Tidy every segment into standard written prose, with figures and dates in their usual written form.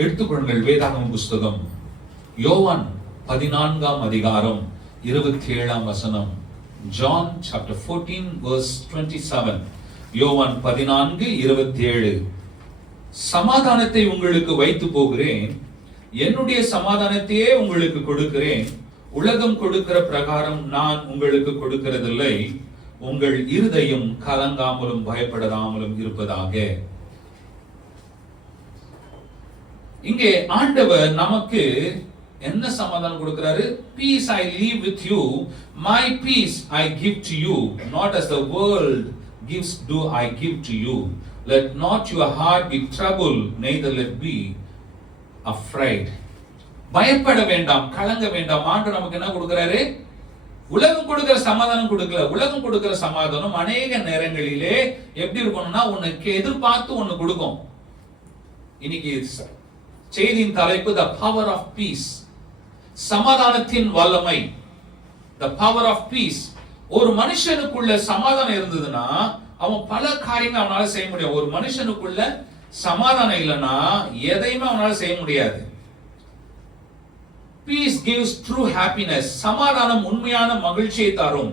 எடுத்துக்கொள்ளுங்கள் வேதாகம புஸ்தகம் யோவான் 14ஆம் அதிகாரம் 27ஆம் வசனம். John chapter 14 verse 27. யோவான் 14:27. சமாதானத்தை உங்களுக்கு வைத்து போகிறேன், என்னுடைய சமாதானத்தையே உங்களுக்கு கொடுக்கிறேன், உலகம் கொடுக்கிற பிரகாரம் நான் உங்களுக்கு கொடுக்கிறதில்லை, உங்கள் இருதயம் கலங்காமலும் பயப்படாமலும் இருப்பதாக. இங்கே ஆண்டவர் நமக்கு என்ன சமாதானம் கொடுக்கிறாரு? Peace I leave with you, my peace I give to you, not as the world gives do I give to you. Let not your heart be troubled, neither let be afraid. பயப்பட வேண்டாம், கலங்க வேண்டாம். ஆண்டவர் நமக்கு என்ன கொடுக்கிறாரு? உலகம் கொடுக்கிற சமாதானம் கொடுக்கல. உலகம் கொடுக்கிற சமாதானம் அநேக நேரங்களிலே எப்படி இருக்கணும்னா, உனக்கு எதிர்பார்த்து ஒன்னு கொடுக்கும். இன்னைக்கு செய்தியின் தலைப்பு the power of peace. சமாதானத்தின் வல்லமை. the power of peace. ஒரு மனுஷனுக்குள்ள சமாதானம் இருந்ததுன்னா அவன் பல காரியங்கள் அவனால செய்ய முடியும். ஒரு மனுஷனுக்குள்ள சமாதானம் இல்லைன்னா எதையுமே அவனால செய்ய முடியாது. Peace gives true happiness. சமாதானம் உண்மையான மகிழ்ச்சியை தரும்.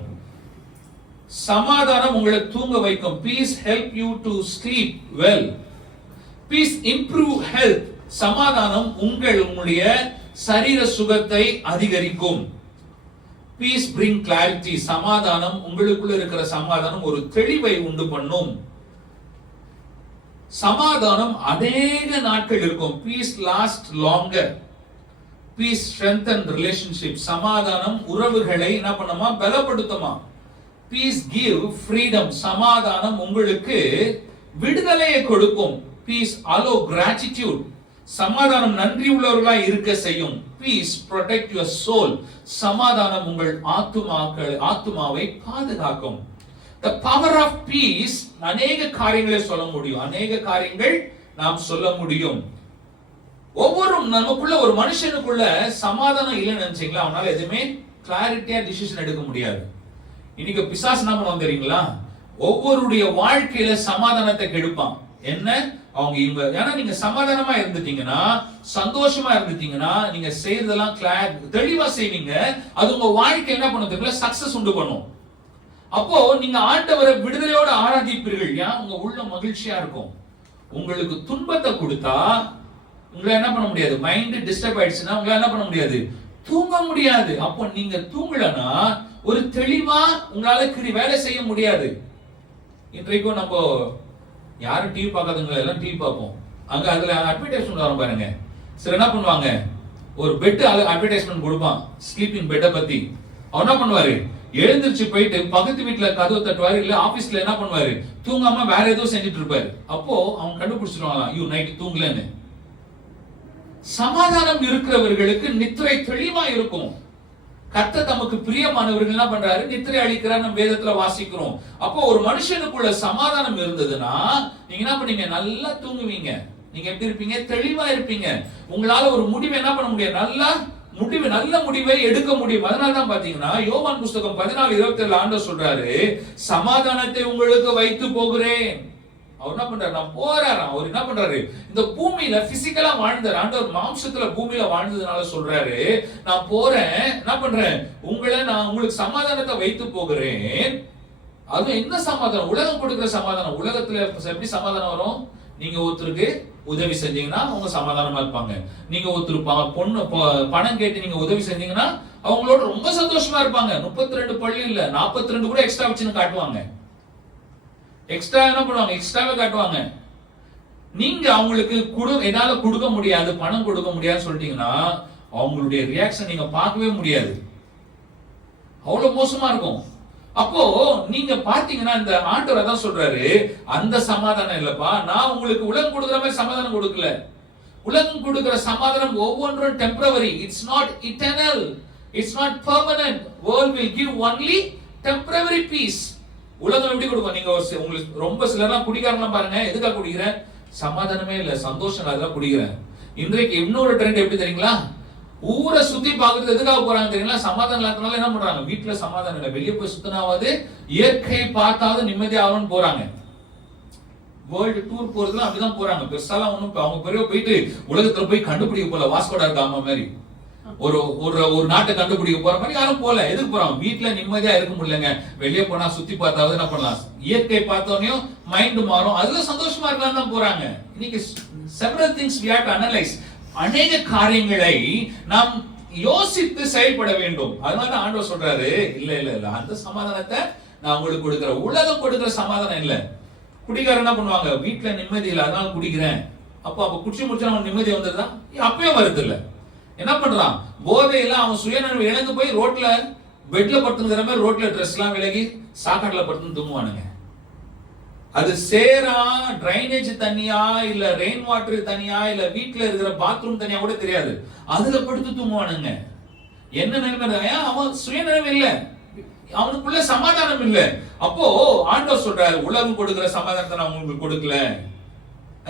சமாதானம் உங்களை தூங்க வைக்கும். Peace help you to sleep well. Peace improve health. சமாதானம் உங்களுடைய சரீர சுகத்தை அதிகரிக்கும். Peace bring clarity. சமாதானம் உங்களுக்குள்ள இருக்கிற சமாதானம் ஒரு தெளிவை உண்டு பண்ணும். சமாதானம் அநேக நாட்கள் இருக்கும். Peace last longer. Peace strengthen relationship. சமாதானம் உறவுகளை என்ன பண்ணுமா? பலப்படுத்துமா. Peace give freedom. சமாதானம் உங்களுக்கு விடுதலையை கொடுக்கும். Peace allow gratitude. சமாதானம் நன்றி உள்ளவர்களாய் இருக்க செய்யும். Peace protect your soul. சமாதானம் உங்கள் ஆத்துமாவை பாதுகாக்கும். The power of peace அநேக காரியங்களை சொல்ல முடியும். அநேக காரியங்கள் நாம் சொல்ல முடியும். ஒவ்வொரு நமக்குள்ள ஒரு மனுஷனுக்குள்ள சமாதானம் இல்லைன்னு நினைச்சீங்களா, அவனால எதுவுமே கிளாரிட்டியா டிசிஷன் எடுக்க முடியாது. இன்னைக்கு பிசாசு என்ன பண்ணுவாங்க தெரியுங்களா? ஒவ்வொருடைய வாழ்க்கையில சமாதானத்தை கெடுப்பான். என்ன? அவங்க இவங்க, ஏன்னா நீங்க சமாதானமா இருந்துட்டீங்கன்னா, சந்தோஷமா இருந்துட்டீங்கன்னா, நீங்க செய்யறதெல்லாம் தெளிவா செய்வீங்க. அது உங்க வாழ்க்கை என்ன பண்ணுது? சக்சஸ் உண்டு பண்ணும். அப்போ நீங்க ஆண்டவரை விடுதலையோட ஆராதிப்பீர்கள். ஏன்? உங்க உள்ள மகிழ்ச்சியா இருக்கும். உங்களுக்கு துன்பத்தை கொடுத்தா உங்களை என்ன பண்ண முடியாது? மைண்ட் டிஸ்டர்ப் ஆயிடுச்சுன்னா உங்களை என்ன பண்ண முடியாது? தூங்க முடியாது. அப்போ நீங்க தூங்கலன்னா ஒரு தெளிவா உங்களால வேலை செய்ய முடியாது. இன்றைக்கும் நம்ம யாரும் டிவி பார்க்காதவங்க எல்லாம் டிவி பார்ப்போம். அங்க அதுல அட்வர்டைஸ்மெண்ட் வரும் பாருங்க. சரி, என்ன பண்ணுவாங்க? ஒரு பெட் அட்வர்டைஸ்மெண்ட் கொடுப்பான், ஸ்லீப்பிங் பெட்டை பத்தி. அவர் என்ன பண்ணுவாரு? எழுந்திருச்சு போயிட்டு பக்கத்து வீட்டுல கதவு தட்டுவாரு, இல்ல ஆபீஸ்ல என்ன பண்ணுவாரு? தூங்காம வேற ஏதோ செஞ்சுட்டு இருப்பாரு. அப்போ அவங்க கண்டுபிடிச்சிருவாங்க, யூ நைட் தூங்கலன்னு. சமாதானம் இருக்கிறவர்களுக்கு நித்திரை தெளிவா இருக்கும். கர்த்தர் தமக்கு பிரியமானவர்கள் என்ன பண்றாரு? நித்திரை அளிக்கிறார். நம்ம வேதத்துல வாசிக்கிறோம். அப்போ ஒரு மனுஷனுக்குள்ள சமாதானம் இருந்ததுன்னா நீங்க என்ன பண்ணீங்க? நல்லா தூங்குவீங்க. நீங்க எப்படி இருப்பீங்க? தெளிவா இருப்பீங்க. உங்களால ஒரு முடிவை என்ன பண்ண முடியும்? நல்ல முடிவை எடுக்க முடியும். அதனாலதான் பாத்தீங்கன்னா யோவான் புஸ்தகம் 14:27 ஆண்டவர் சொல்றாரு, சமாதானத்தை உங்களுக்கு வைத்து போகிறேன். அவர் என்ன பண்றாரு? நான் போறாராம். அவர் என்ன பண்றாரு? இந்த பூமியில பிசிக்கலா வாழ்ந்தார். ஆண்டவர் மாம்சத்துல பூமியில வாழ்ந்ததுனால சொல்றாரு, நான் போறேன், என்ன பண்றேன்? நான் உங்களுக்கு சமாதானத்தை வைத்து போகிறேன். அது என்ன சமாதானம்? உலகம் கொடுக்கிற சமாதானம். உலகத்துல எப்படி சமாதானம் வரும்? நீங்க ஒருத்தருக்கு உதவி செஞ்சீங்கன்னா அவங்க சமாதானமா இருப்பாங்க. நீங்க ஒருத்தர் பணம் கேட்டு நீங்க உதவி செஞ்சீங்கன்னா அவங்களோட ரொம்ப சந்தோஷமா இருப்பாங்க. 32 பள்ளி இல்ல, 42 கூட எக்ஸ்ட்ரா வச்சுன்னு காட்டுவாங்க. எக்ஸ்ட்ரா என்ன பண்ணுவாங்க? எக்ஸ்ட்ராவே காட்டுவாங்க. நீங்க அவங்களுக்கு என்னால கொடுக்க முடியாது, பணம் கொடுக்க முடியாதுன்னு சொல்லிட்டீங்கன்னா அவங்களுடைய ரியாக்ஷன் நீங்க பார்க்கவே முடியாது. அவ்வளவு மோசமா இருக்கும். அப்போ நீங்க பாத்தீங்கன்னா இந்த ஆண்டவர் தான் சொல்றாரு, அந்த சமாதானம் இல்லப்பா, நான் உங்களுக்கு உலகம் கொடுக்கிற மாதிரி சமாதானம் கொடுக்கல. உலகம் கொடுக்கிற சமாதானம் ஒவ்வொன்றும் temporary. It's not eternal, it's not permanent. World will give only temporary peace. உலகம் எப்படி கொடுக்கும்? நீங்க உங்களுக்கு ரொம்ப சிலர்லாம் குடிக்காரங்களாம் பாருங்க. எதுக்காக குடிக்கிறேன்? சமாதானமே இல்ல, சந்தோஷம் அதெல்லாம் குடிக்கிறேன். இன்றைக்கு இன்னொரு ட்ரெண்ட் எப்படி தெரியுங்களா? ஊரை சுத்தி பாக்குறது எதுக்காக போறாங்க தெரியுங்களா? சமாதானம் இல்லாதனால என்ன பண்றாங்க? வீட்டுல சமாதானம் இல்லை, வெளியே போய் சுத்தினாவது இயற்கை பார்த்தாவது நிம்மதியாகணும்னு போறாங்க. வேர்ல்டு டூர் போறதுலாம் அப்படிதான் போறாங்க. பெருசாலாம் ஒண்ணும் அவங்க பெரிய போயிட்டு உலகத்துல போய் கண்டுபிடிக்க போல, வாஸ்கோடா காமா மாதிரி ஒரு ஒரு நாட்டை கண்டுபிடிக்க போற மாதிரி யாரும் போல. எதுக்கு போறாங்க? வீட்டுல நிம்மதியா இருக்க முடியலங்க, வெளியே போனா சுத்தி பார்த்தாவது என்ன பண்ணலாம், இயற்கை பார்த்தோனையும் மைண்ட் மாறும், அதுல சந்தோஷமா இருக்கலாம் தான் போறாங்க. இன்னைக்கு several things we have to analyze. அநேக காரியங்களை நாம் யோசித்து செயல்பட வேண்டும். அதனால ஆண்டவர் சொல்றாரு, இல்ல இல்ல இல்ல அந்த சமாதானத்தை நான் உங்களுக்கு கொடுக்கிற, உலகம் கொடுக்கிற சமாதானம் இல்ல. குடிகாரன் என்ன பண்ணுவாங்க, வீட்டுல நிம்மதி இல்லை அதனால குடிக்கிறேன், அப்ப குடிச்சு முடிச்சா அவன் நிம்மதி வந்துருதா? அப்பவே வருது இல்ல. என்ன பண்றான், போதையில அவன் சுயநினைவு இழந்து போய் ரோட்ல பெட்ல படுத்துங்கிற மாதிரி ரோட்ல ட்ரெஸ் எல்லாம் விலகி சாக்காட்டுல படுத்து தூங்குவானுங்க. அது சேரா டிரைனேஜ் தண்ணியா இல்ல ரெயின் வாட்டர் தண்ணியா இல்ல வீட்டுல இருக்கிற பாத்ரூம் தண்ணியா கூட தெரியாது, அதுல படுத்து தூங்குவானுங்க. என்ன நிலைமை? அவன் சுயநினைவு இல்ல, அவனுக்குள்ள சமாதானம் இல்ல. அப்போ ஆண்டவர் சொல்றாரு, உலகம் கொடுக்கிற சமாதானத்தை நான் உங்களுக்கு கொடுக்கல.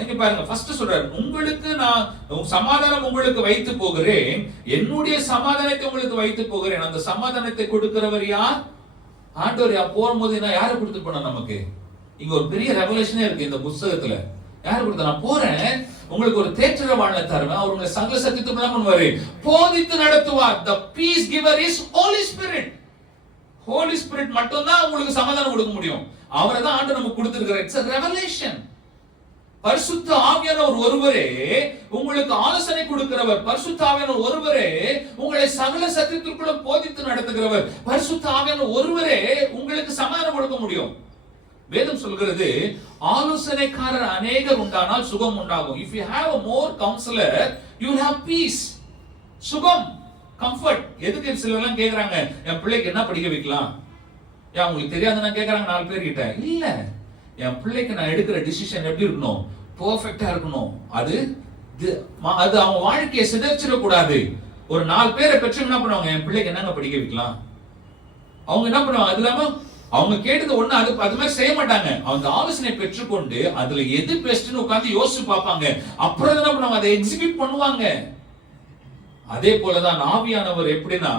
இங்க பாருங்க, ஃபர்ஸ்ட் சொல்றாரு, உங்களுக்கு நான் சமாதானம் உங்களுக்கு வைத்து போகிறேன், என்னுடைய சமாதானத்தை உங்களுக்கு வைத்து போகிறேன். அந்த சமாதானத்தை கொடுக்கிறவர் யார்? ஆண்டவர். போகும்போது நான் யாரை கொடுத்து போனா நமக்கு? இங்க ஒரு பெரிய ரெவலேஷனே இருக்கு இந்த புத்தகத்துல. யாரு கொடுத்தா? நான் போறேன், உங்களுக்கு ஒரு தேற்றரவாளனை தருவேன், அவர் உங்களை சகல சத்தியத்துக்குள்ள பண்ணுவாரு, போதித்து நடத்துவார். The peace giver is Holy Spirit. Holy Spirit மட்டும் தான் உங்களுக்கு சமாதானம் கொடுக்க முடியும். அவரை தான் ஆண்டவர் நமக்கு கொடுத்திருக்கிறார். It's a revelation. பரிசுத்த ஆவியானவர் ஒருவரே உங்களுக்கு ஆலோசனை கொடுக்கிறவர், பரிசுத்த ஆவியானவர் ஒருவரே உங்களை சகல சத்தியத்திற்குள்ள போதித்து நடத்துகிறவர், பரிசுத்த ஆவியானவர் ஒருவரே உங்களுக்கு சமாதானம் கொடுக்க முடியும். வேதம் சொல்கிறது, ஆலோசனைக்காரர் அநேகர் உண்டானால் சுகம் உண்டாகும். If you have a more counselor, you will have peace. சுகம், கம்ஃபர்ட். எதுக்கு சிலர்லாம் கேக்குறாங்க, என் பிள்ளைக்கு என்ன படிக்க வைக்கலாம்? ஏன் உங்களுக்கு தெரியாதுன்னு கேக்குறாங்க 4 பேர் கிட்ட. இல்ல, என் பிள்ளைக்கு நான் எடுக்கிற டிசிஷன் எப்படி இருக்கணும்? பெர்ஃபெக்ட்டா இருக்கணும். அது அவங்க வாழ்க்கையை சிதைச்சிடக்கூடாது. ஒரு 4 பேரை பெற்று என்ன பண்ணுவாங்க, என் பிள்ளைக்கு என்னங்க படிக்க வைக்கலாம்? அவங்க என்ன பண்ணுவாங்க, அது இல்லாம அவங்க கேட்டது ஒண்ணு அது மாதிரி செய்ய மாட்டாங்க. அந்த ஆலோசனை பெற்றுக்கொண்டு அதுல எது பெஸ்ட்னு உட்கார்ந்து யோசிச்சு பார்ப்பாங்க. அப்புறம் என்ன பண்ணுவாங்க, அதை எக்ஸிக்யூட் பண்ணுவாங்க. அதே போலதான் ஆவியானவர் எப்படின்னா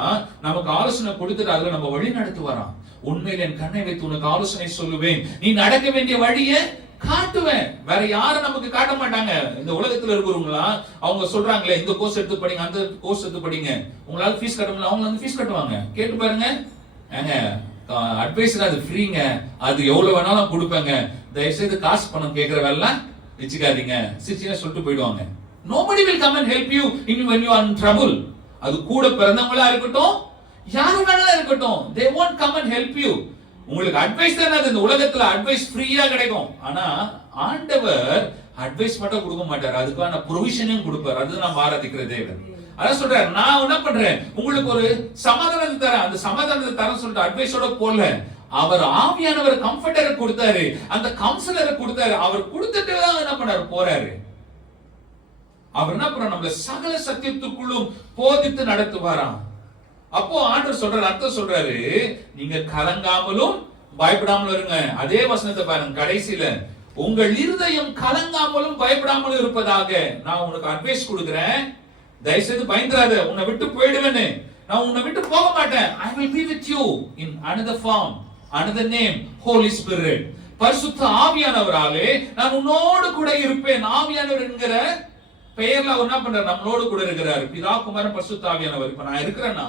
நமக்கு ஆலோசனை கொடுத்துட்டு அதுல நம்ம வழி நடத்தி வரான். உண்மையில் என் கண்ணை வைத்து உனக்கு ஆலோசனை சொல்லுவேன், நீ நடக்க வேண்டிய வழியை காட்டுவேன். வேற யாரும் நமக்கு காட்ட மாட்டாங்க. இந்த உலகத்துல இருக்கிறவங்களா அவங்க சொல்றாங்களே, இந்த கோர்ஸ் எடுத்து படிங்க, அந்த கோர்ஸ் எடுத்து படிங்க, உங்களால ஃபீஸ் கட்ட முடியல, அவங்க வந்து ஃபீஸ் கட்டுவாங்க. கேட்டு பாருங்க, ஏங்க அட்வைஸ் அது ஃப்ரீங்க, அது எவ்வளவு வேணாலும் கொடுப்பேங்க, தயவுசெய்து காசு பணம் கேட்கிற வேலை வச்சுக்காதீங்க, சிரிச்சியா சொல்லிட்டு போயிடுவாங்க. Nobody will come and help you when you are in trouble. அது கூட பிறந்தவங்களா இருக்கட்டும், யாரும் வேணாலும் இருக்கட்டும், they won't come and help you. உங்களுக்கு அட்வைஸ் தானே, இந்த உலகத்துல அட்வைஸ் ஃப்ரீயா கிடைக்கும். ஆனா ஆண்டவர் அட்வைஸ் மட்டும் கொடுக்க மாட்டார், அதுக்கான ப்ரொவிஷனையும் கொடுப்பார். அது நான் ஆராதிக்கிற தேவன். அதான் சொல்றாரு, நான் என்ன பண்றேன், உங்களுக்கு ஒரு சமாதானத்தை தரேன். அந்த சமாதானத்தை தரேன் சொல்லிட்டு அட்வைஸோட போல, அவர் ஆவியானவர் கம்ஃபர்டரை கொடுத்தாரு, அந்த கவுன்சிலரை கொடுத்தாரு. அவர் கொடுத்துட்டு தான் என்ன பண்ணாரு, போறாரு. அவர் என்ன பண்ண, நம்மள சகல சத்தியத்துக்குள்ளும் போதித்து நடத்துவாராம். அப்போ ஆண்டவர் சொல்றாரு, அர்த்தம் சொல்றாரு, நீங்க கலங்காமலும் பயப்படாமலும் இருங்க. அதே வசனத்தை பாருங்க கடைசியில, உங்கள் இருதயம் கலங்காமலும் பயப்படாமலும் இருப்பதாக நான் உனக்கு அட்வைஸ் கொடுக்கிறேன். தயவுசெய்து பயந்துராத, உன்னை விட்டு போயிடுவேன்னு, நான் உன்னை விட்டு போக மாட்டேன். I will be with you in another form, another name, Holy Spirit. பரிசுத்த ஆவியானவராலே நான் உன்னோடு கூட இருப்பேன். ஆவியானவர் என்கிற பெயர்ல அவர் என்ன பண்றாரு, நம்மளோடு கூட இருக்கிறார். பிதா குமாரன் பரிசுத்த ஆவியானவர். இப்ப நான் இருக்கிறேன்னா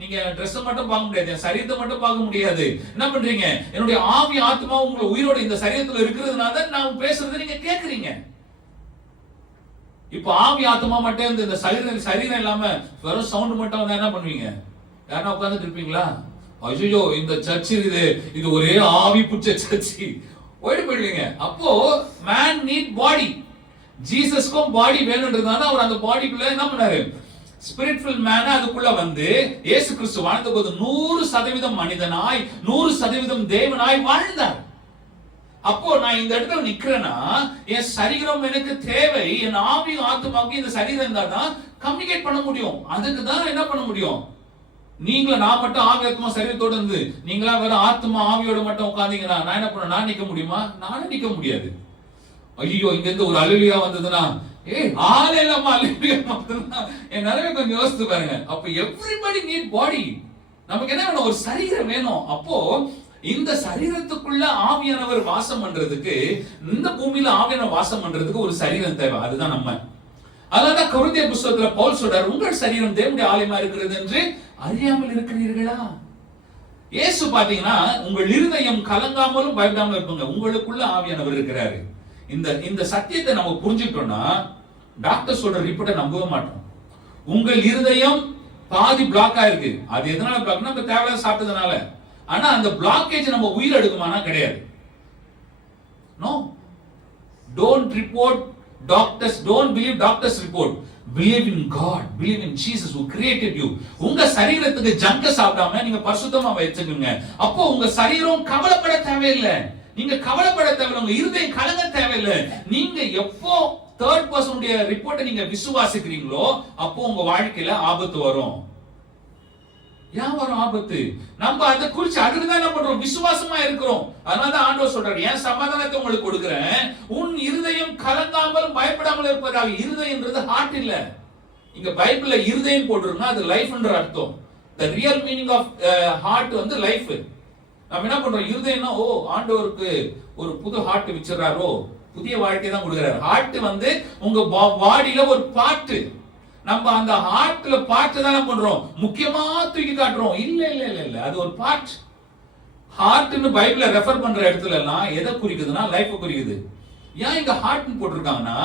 நீங்க ட்ரெஸ் மட்டும் பார்க்க முடியாது, என் சரீரத்தை மட்டும் பார்க்க முடியாது. என்ன பண்றீங்க, என்னுடைய ஆவி ஆத்மா உங்களை உயிரோட இந்த சரீரத்துல இருக்கிறதுனால நான் பேசுறதை நீங்க கேட்கறீங்க. இப்ப ஆவி ஆத்மா மட்டும் இந்த சரீரம் இல்லாம வெறும் சவுண்ட் மட்டும் வந்து என்ன பண்ணுவீங்க, யாரா உட்கார்ந்துட்டு இருப்பீங்களா? ஐயோ இந்த சர்ச் இது ஒரே ஆவி புடிச்ச சர்ச்சு, போயிடுவீங்க. அப்போ மேன் நீட் பாடி. ஜீசஸ்க்கும் பாடி வேணும்ன்றதுனால அவர் அந்த பாடிக்குள்ள என்ன பண்ணாரு, ஸ்பிரிட்ஃபுல் மேனா அதுக்குள்ள வந்து இயேசு கிறிஸ்து வாழ்ந்த போது 100% மனிதனாய் 100% தேவனாய் வாழ்ந்தார். அப்போ நான் இந்த இடத்துல நிக்கிறேன்னா என் சரீரம் எனக்கு தேவை, என் ஆவி ஆத்மாவுக்கு இந்த சரீரம் இருந்தா தான் கம்யூனிகேட் பண்ண முடியும். அதுக்கு தான் என்ன பண்ண முடியும், நீங்களும் நான் மட்டும் ஆவி ஆத்மா சரீரத்தோட இருந்து நீங்களா வேற ஆத்மா ஆவியோட மட்டும் உட்கார்ந்தீங்கன்னா நான் என்ன பண்ண, நான் நிக்க முடியுமா? நானும் நிக்க முடியாது. ஐயோ இங்க இருந்து ஒரு அல்லேலூயா வந்ததுன்னா ஆலேலமா அல்லேலூயா வந்ததுன்னா என் நிறைய கொஞ்சம் யோசித்து பாருங்க. அப்ப எவ்ரிபடி நீட் பாடி. நமக்கு என்ன வேணும், ஒரு சரீரம் வேணும். அப்போ இந்த சரீரத்துக்குள்ள ஆவியானவர் வாசம் பண்றதுக்கு, இந்த பூமியில ஆவியானவர் வாசம் பண்றதுக்கு ஒரு சரீரம் தேவை. அதுதான் நம்ம. அதான் கொரிந்தியர் புத்தகத்துல பவுல் சொல்றார், உங்கள் சரீரம் தேவனுடைய ஆலயமா இருக்கிறது என்று அறியாமல் இருக்கிறீர்களா? இயேசு பாத்தீங்கன்னா, உங்கள் இருதயம் கலங்காமலும் பயப்படாமலும் இருப்பீங்க, உங்களுக்குள்ள ஆவியானவர் இருக்கிறாரு. இந்த சத்தியத்தை நம்ம புரிஞ்சுட்டோம்னா டாக்டர் சொல்ற ரிப்போர்ட்டை நம்பவே மாட்டோம். உங்கள் இருதயம் பாதி பிளாக் ஆயிருக்கு. அது எதனால பிளாக்? நம்ம தேவையில்லாத சாப்பிட்டதுனால. ஆனா அந்த பிளாக்கேஜ் நம்ம உயிர் எடுக்குமானா கிடையாது. No, don't report doctors, don't believe doctors report. Believe in God, believe in Jesus who created you. உங்க சரீரத்துக்கு ஜங்க சாப்பிடாம நீங்க பரிசுத்தமா வச்சுக்கோங்க. அப்போ உங்க சரீரம் கவலைப்பட தேவையில்லை. நீங்க கவலைப்பட தேவையில்லை, உங்க இருதயம் கலங்க தேவையில்லை. நீங்க எப்போ தேர்ட் பர்சன் உடைய ரிப்போர்ட்டை நீங்க விசுவாசிக்கிறீங்களோ அப்போ உங்க வாழ்க்கையில ஆபத்து வரும். ஏன் வரும் ஆபத்து? நம்ம அதை குறிச்சு அதுதான் என்ன பண்றோம்? விசுவாசமா இருக்கிறோம். அதனாலதான் ஆண்டவர் சொல்றாரு, என் சமாதானத்தை உங்களுக்கு கொடுக்கிறேன், உன் இருதயம் கலங்காமல் பயப்படாமல் இருப்பதாக. இருதயம்ன்றது ஹார்ட் இல்ல. இங்க பைபிள்ல இருதயம் போட்டுருங்க, அது லைஃப்ன்ற அர்த்தம். the real meaning of heart வந்து லைஃப். நம்ம என்ன பண்றோம்? இருதயம்னா ஓ ஆண்டவருக்கு ஒரு புது ஹார்ட் வச்சிடறாரோ, புதிய வாழ்க்கை தான் கொடுக்கிறாரு. ஹார்ட் வந்து உங்க பாடியில ஒரு பார்ட். நம்ம அந்த ஹார்ட்ல பார்ட் தான் பண்றோம், முக்கியமா தூக்கி காட்டுறோம். இல்ல இல்ல இல்ல இல்ல, அது ஒரு பார்ட். ஹார்ட்னு பைபிள்ல ரெஃபர் பண்ற இடத்துல எல்லாம் எதை குறிக்குதுன்னா லைஃப் குறிக்குது. ஏன் இங்க ஹார்ட்னு போட்டிருக்காங்கன்னா,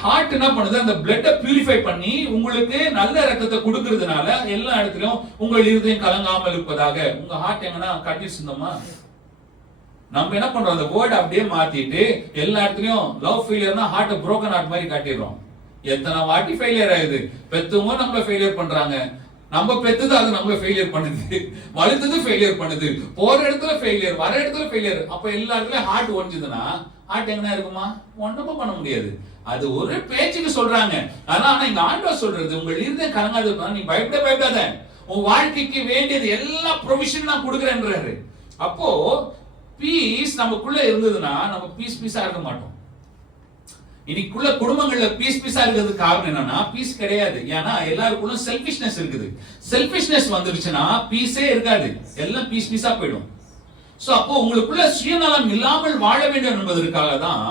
ஹார்ட் என்ன பண்ணுது? அந்த பிளட்டை பியூரிஃபை பண்ணி உங்களுக்கு நல்ல ரத்தத்தை கொடுக்கிறதுனால எல்லா இடத்துலயும் உங்கள் இருதயம் கலங்காமல் இருப்பதாக. உங்க ஹார்ட் எங்கன்னா கட்டி சிந்தமா? நம்ம என்ன பண்றோம்? அந்த வேர்ட் அப்படியே மாத்திட்டு எல்லா இடத்துலயும் லவ் ஃபெயிலியர்னா ஹார்ட் புரோக்கன் ஹார்ட் மாதிரி காட்டிடுறோம். எத்தனை வாட்டி ஃபெயிலியர் ஆகுது. பெத்தவங்க நம்மள ஃபெயிலியர் பண்றாங்க, நம்ம பெத்தது அது நம்மள ஃபெயிலியர் பண்ணுது, வளர்த்தது ஃபெயிலியர் பண்ணுது, போற இடத்துல ஃபெயிலியர், வர இடத்துல ஃபெயிலியர். அப்ப எல்லா இடத்துலயும் ஹார்ட் ஒடிஞ்சதுன்னா ஹார்ட் எங்கன்னா இருக்குமா? ஒண்ணுமே பண்ண முடியாது. அது ஒரு பேச்சுக்கு சொல்றாங்க. ஆனா இங்க ஆண்டவர் சொல்றது, உங்கள் இருதயம் கலங்காது, நீ பயப்படாத, உன் வாழ்க்கைக்கு வேண்டியது எல்லா ப்ரொவிஷன் நான் கொடுக்குறேன்றாரு. அப்போ பீஸ் நமக்குள்ள இருந்ததுன்னா நம்ம பீஸா இருக்க மாட்டோம். இன்னைக்குள்ள குடும்பங்கள்ல பீஸா இருக்கிறதுக்கு காரணம் என்னன்னா, பீஸ் கிடையாது. ஏன்னா எல்லாருக்குள்ள செல்ஃபிஷ்னஸ் இருக்குது. செல்ஃபிஷ்னஸ் வந்துருச்சுன்னா பீஸே இருக்காது, எல்லாம் பீஸா போயிடும். சோ அப்போ உங்களுக்குள்ள சுயநலம் இல்லாமல் வாழ வேண்டும் என்பதற்காக தான்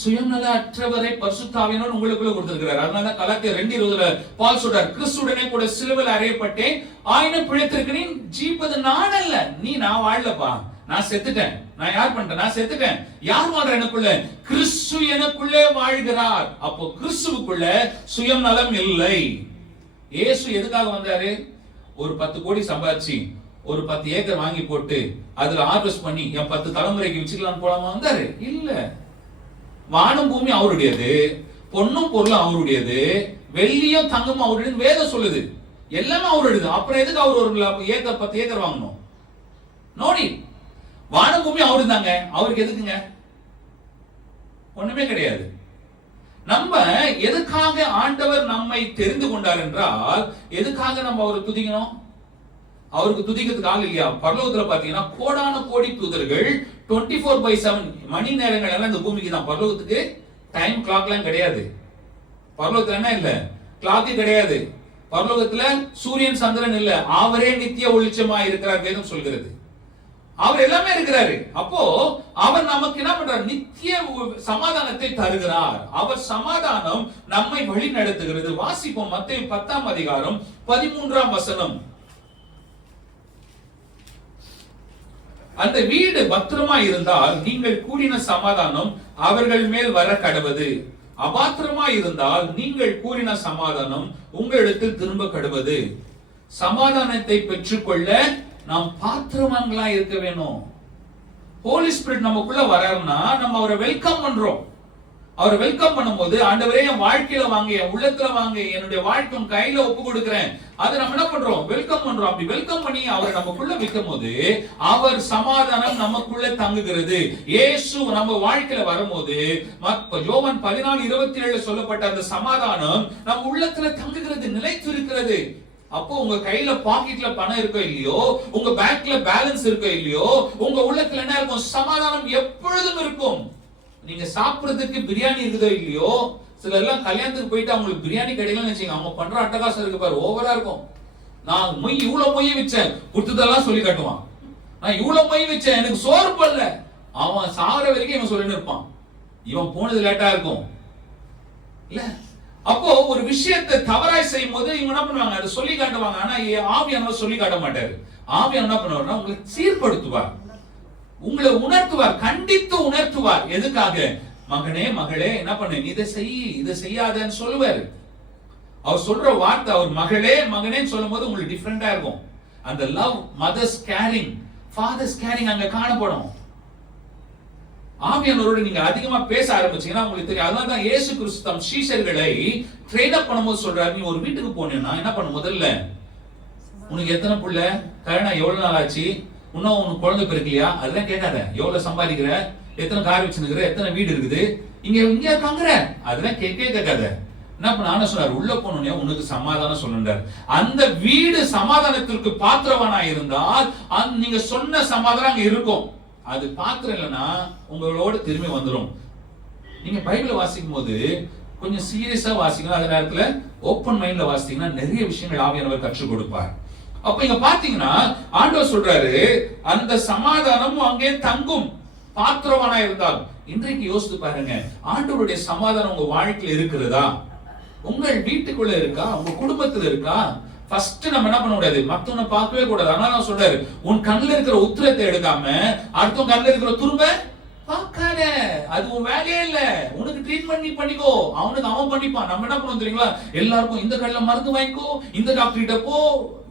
சுயநல அற்றவரை பரிசுத்த ஆவியானவர் உங்களுக்குள்ள கொடுத்திருக்கிறார். அதனால கலாத்தியர் 2:20 பவுல் சொல்றார், கிறிஸ்துவுடனே கூட சிலுவையில் அறையப்பட்டேன், ஆயினும் பிழைத்திருக்கிறேன், ஜீவிப்பது நான் அல்ல, நான் வாழலப்பா, நான் செத்துட்டேன். நான் யார் பண்ணிட்டேன்? நான் செத்துட்டேன். யார் வாழ்ற எனக்குள்ள? கிறிஸ்து எனக்குள்ளே வாழ்கிறார். அப்போ கிறிஸ்துவுக்குள்ள சுயநலம் இல்லை. இயேசு எதுக்காக வந்தாரு? ஒரு 10 கோடி சம்பாதிச்சு ஒரு 10 ஏக்கர் வாங்கி போட்டு அதுல ஹார்வெஸ்ட் பண்ணி என் 10 தலைமுறைக்கு வச்சுக்கலாம் போலாமா வந்தாரு? இல்ல. வானம் பூமி அவருடையது, பொன்னும் பொருளும் அவருடையது, வெள்ளியும் தங்கமும் அவருடையது வேதம் சொல்லுது. எல்லாமே அவருடையது. அப்புறம் எதுக்கு அவர் ஒரு 10 ஏக்கர் வாங்கணும்? நோடி, வானம் பூமி அவரு தாங்க, அவருக்கு எதுக்குங்க? ஒண்ணுமே கிடையாது. நம்ம எதுக்காக ஆண்டவர் நம்மை தெரிந்து கொண்டார் என்றால், எதுக்காக நம்ம அவரை துதிக்கணும்? அவருக்கு துதிக்கிறதுக்கு ஆள் இல்லையா? பரலோகத்துல பாத்தீங்கன்னா கோடான கோடி தூதர்கள் 24/7 மணி நேரங்கள் எல்லாம் இந்த பூமிக்கு தான். பரலோகத்துக்கு டைம் கிளாக் எல்லாம் கிடையாது. பரலோகத்துல என்ன இல்ல? கிளாக்கே கிடையாது. பரலோகத்துல சூரியன் சந்திரன் இல்ல, அவரே நித்திய வெளிச்சமா இருக்கிறார் வேதம் சொல்கிறது. அவர் எல்லாமே இருக்கிறாரு. அப்போ அவர் நமக்கு என்ன பண்றார்? நித்திய சமாதானத்தை தருகிறார். அவர் சமாதானம் நம்மை வழி நடத்துகிறது. வாசிப்போம் மத்தேயு 10:13. அந்த வீடு பத்திரமா இருந்தால் நீங்கள் கூறின சமாதானம் அவர்கள் மேல் வர கடவது, அபாத்திரமா இருந்தால் நீங்கள் கூறின சமாதானம் உங்களிடத்தில் திரும்ப கடவது. சமாதானத்தை பெற்றுக்கொள்ள நாம் பாத்திரவான்களா இருக்க வேணும். ஹோலி ஸ்பிரிட் நமக்குள்ள வராருன்னா நம்ம அவரை வெல்கம் பண்றோம். அவரை வெல்கம் பண்ணும்போது, ஆண்டவரே என் வாழ்க்கையில வாங்க, என் உள்ளத்துல வாங்க, என்னுடைய வாழ்க்கை கையில ஒப்பு கொடுக்கிறேன், அது நம்ம என்ன பண்றோம்? வெல்கம் பண்றோம். அப்படி வெல்கம் பண்ணி அவரை நமக்குள்ள வைக்கும் போது அவர் சமாதானம் நமக்குள்ள தங்குகிறது. இயேசு நம்ம வாழ்க்கையில வரும்போது யோவான் 14:27 சொல்லப்பட்ட அந்த சமாதானம் நம்ம உள்ளத்துல தங்குகிறது, நிலைத்து இருக்கிறது. அப்போ உங்க கையில பாக்கெட்ல பணம் இருக்கோ இல்லையோ, உங்க பேங்க்ல பேலன்ஸ் இருக்கோ இல்லையோ, உங்க உள்ளத்துல என்ன இருக்கும்? சமாதானம் எப்பொழுதும் இருக்கும். நீங்க சாப்பிடுறதுக்கு பிரியாணி இருக்குதோ இல்லையோ, சில எல்லாம் கல்யாணத்துக்கு போயிட்டு அவங்களுக்கு பிரியாணி கிடைக்கலன்னு வச்சுங்க, அவங்க பண்ற அட்டகாசம் இருக்கு பாரு, ஓவரா இருக்கும். நான் இவ்வளவு மொய் வச்சேன் கொடுத்ததெல்லாம் சொல்லி காட்டுவான். நான் இவ்வளவு மை வச்சேன், எனக்கு சோறு போடல. அவன் சாகுற வரைக்கும் இவன் சொல்லிட்டு இருப்பான், இவன் போனது லேட்டா இருக்கும் இல்ல. அப்போ ஒரு விஷயத்தை தவறாய் செய்யும் போது இவங்க என்ன பண்ணுவாங்க, அதை சொல்லி காட்டுவாங்க. ஆனா ஆவியானவர் சொல்லி காட்ட மாட்டாரு. ஆவியானவர் என்ன பண்ணுவார்னா உங்களை சீர்படுத்துவார், உங்களை உணர்த்துவார், கண்டித்து உணர்த்துவார். எதுக்காக? மகனே மகளே என்ன பண்ணு, இதை செய், இதை செய்யாதன்னு சொல்லுவாரு. அவர் சொல்ற வார்த்தை, அவர் மகளே மகனேன்னு சொல்லும் போது உங்களுக்கு டிஃபரெண்டா இருக்கும். அந்த love, mother's caring, father's caring அங்க காணப்படும். ஆவியானவரோட நீங்க அதிகமா பேச ஆரம்பிச்சீங்கன்னா உங்களுக்கு தெரியும். அதனால தான் இயேசு கிறிஸ்து தம் சீஷர்களை ட்ரெயின் அப் பண்ணும்போது சொல்றாரு, நீ ஒரு வீட்டுக்கு போனேன்னா என்ன பண்ண, முதல்ல உனக்கு எத்தனை புள்ள, கல்யாணம் எவ்வளவு நாள் ஆச்சு, இன்னும் உனக்கு குழந்தை பிறக்கலையா, அதெல்லாம் கேட்காத. எவ்வளவு சம்பாதிக்கிற, எத்தனை கார் வச்சுருக்கிற, எத்தனை வீடு இருக்குது, இங்க தங்குற, அதெல்லாம் கேட்காத. என்ன பண்ண சொன்னார், உள்ள போனோடனே உனக்கு சமாதானம் சொல்லுறார். அந்த வீடு சமாதானத்திற்கு பாத்திரவானா இருந்தால் நீங்க சொன்ன சமாதானம் அங்க இருக்கும். அது பாத்திரம் இல்லைன்னா உங்களோட திரும்பி வந்துடும். நீங்க பைபிளை வாசிக்கும் போது கொஞ்சம் சீரியஸா வாசிக்கணும். அதே நேரத்துல ஓப்பன் மைண்ட்ல வாசித்தீங்கன்னா நிறைய விஷயங்கள் ஆவியானவர் கற்றுக் கொடுப்பார். அப்ப இங்க பாத்தீங்கன்னா ஆண்டவர் சொல்றாரு, அந்த சமாதானம் அங்கே தங்கும் பாத்திரவானா இருந்தால். இன்றைக்கு யோசித்து பாருங்க, ஆண்டவருடைய சமாதானம் உங்க வாழ்க்கையில் இருக்கிறதா? உங்கள் வீட்டுக்குள்ள இருக்கா? உங்க குடும்பத்துல இருக்கா? ஃபர்ஸ்ட் நம்ம என்ன பண்ண கூடாது, மத்தவனை பார்க்கவே கூடாது. அதனால நான் சொல்றாரு, உன் கண்ணுல இருக்கிற உத்திரத்தை எடுக்காம அடுத்த கண்ணுல இருக்கிற துரும்ப பார்க்காத. அது உன் வேலையே இல்ல. உனக்கு ட்ரீட்மெண்ட் நீ பண்ணிக்கோ, அவனுக்கு அவன் பண்ணிப்பான். நம்ம என்ன பண்ணுவோம் தெரியுங்களா, எல்லாருக்கும் இந்த கண்ணுல மருந்து வாங்கிக்கோ, இந்த டாக்டர் கிட்ட போ,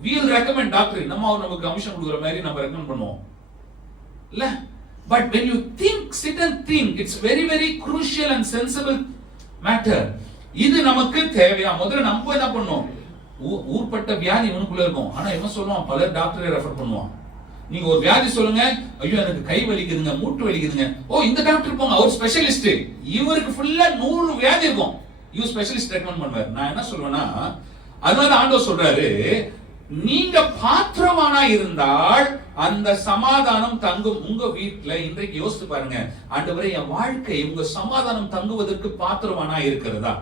வீல் ரெக்கமெண்ட் டாக்டர், நம்ம அவர் நமக்கு கமிஷன் கொடுக்குற மாதிரி நம்ம ரெக்கமெண்ட் பண்ணுவோம் இல்ல. But when you think, sit and think, it's very very crucial and sensible matter. இது நமக்கு தேவையா? முதல்ல நம்ம என்ன பண்ணோம், ஊர்பட்ட வியாதி இவனுக்குள்ள இருக்கும். ஆனா இவன் சொல்லுவான், பல டாக்டரை ரெஃபர் பண்ணுவான். நீங்க ஒரு வியாதி சொல்லுங்க, ஐயோ எனக்கு கை வலிக்குதுங்க, மூட்டு வலிக்குதுங்க, ஓ இந்த டாக்டர் போங்க, அவர் ஸ்பெஷலிஸ்ட். இவருக்கு ஃபுல்லா 100 வியாதி இருக்கும், இவர் ஸ்பெஷலிஸ்ட் ரெக்கமெண்ட் பண்ணுவார். நான் என்ன சொல்லுவேன்னா, அதனால ஆண்டவர் சொல்றாரு, நீங்க பாத்திரவானா இருந்தால் அந்த சமாதானம் தங்கும் உங்க வீட்டுல. இன்றைக்கு யோசித்து பாருங்க, ஆண்டவரே என் வாழ்க்கை உங்க சமாதானம் தங்குவதற்கு பாத்திரவானா இருக்கிறதா?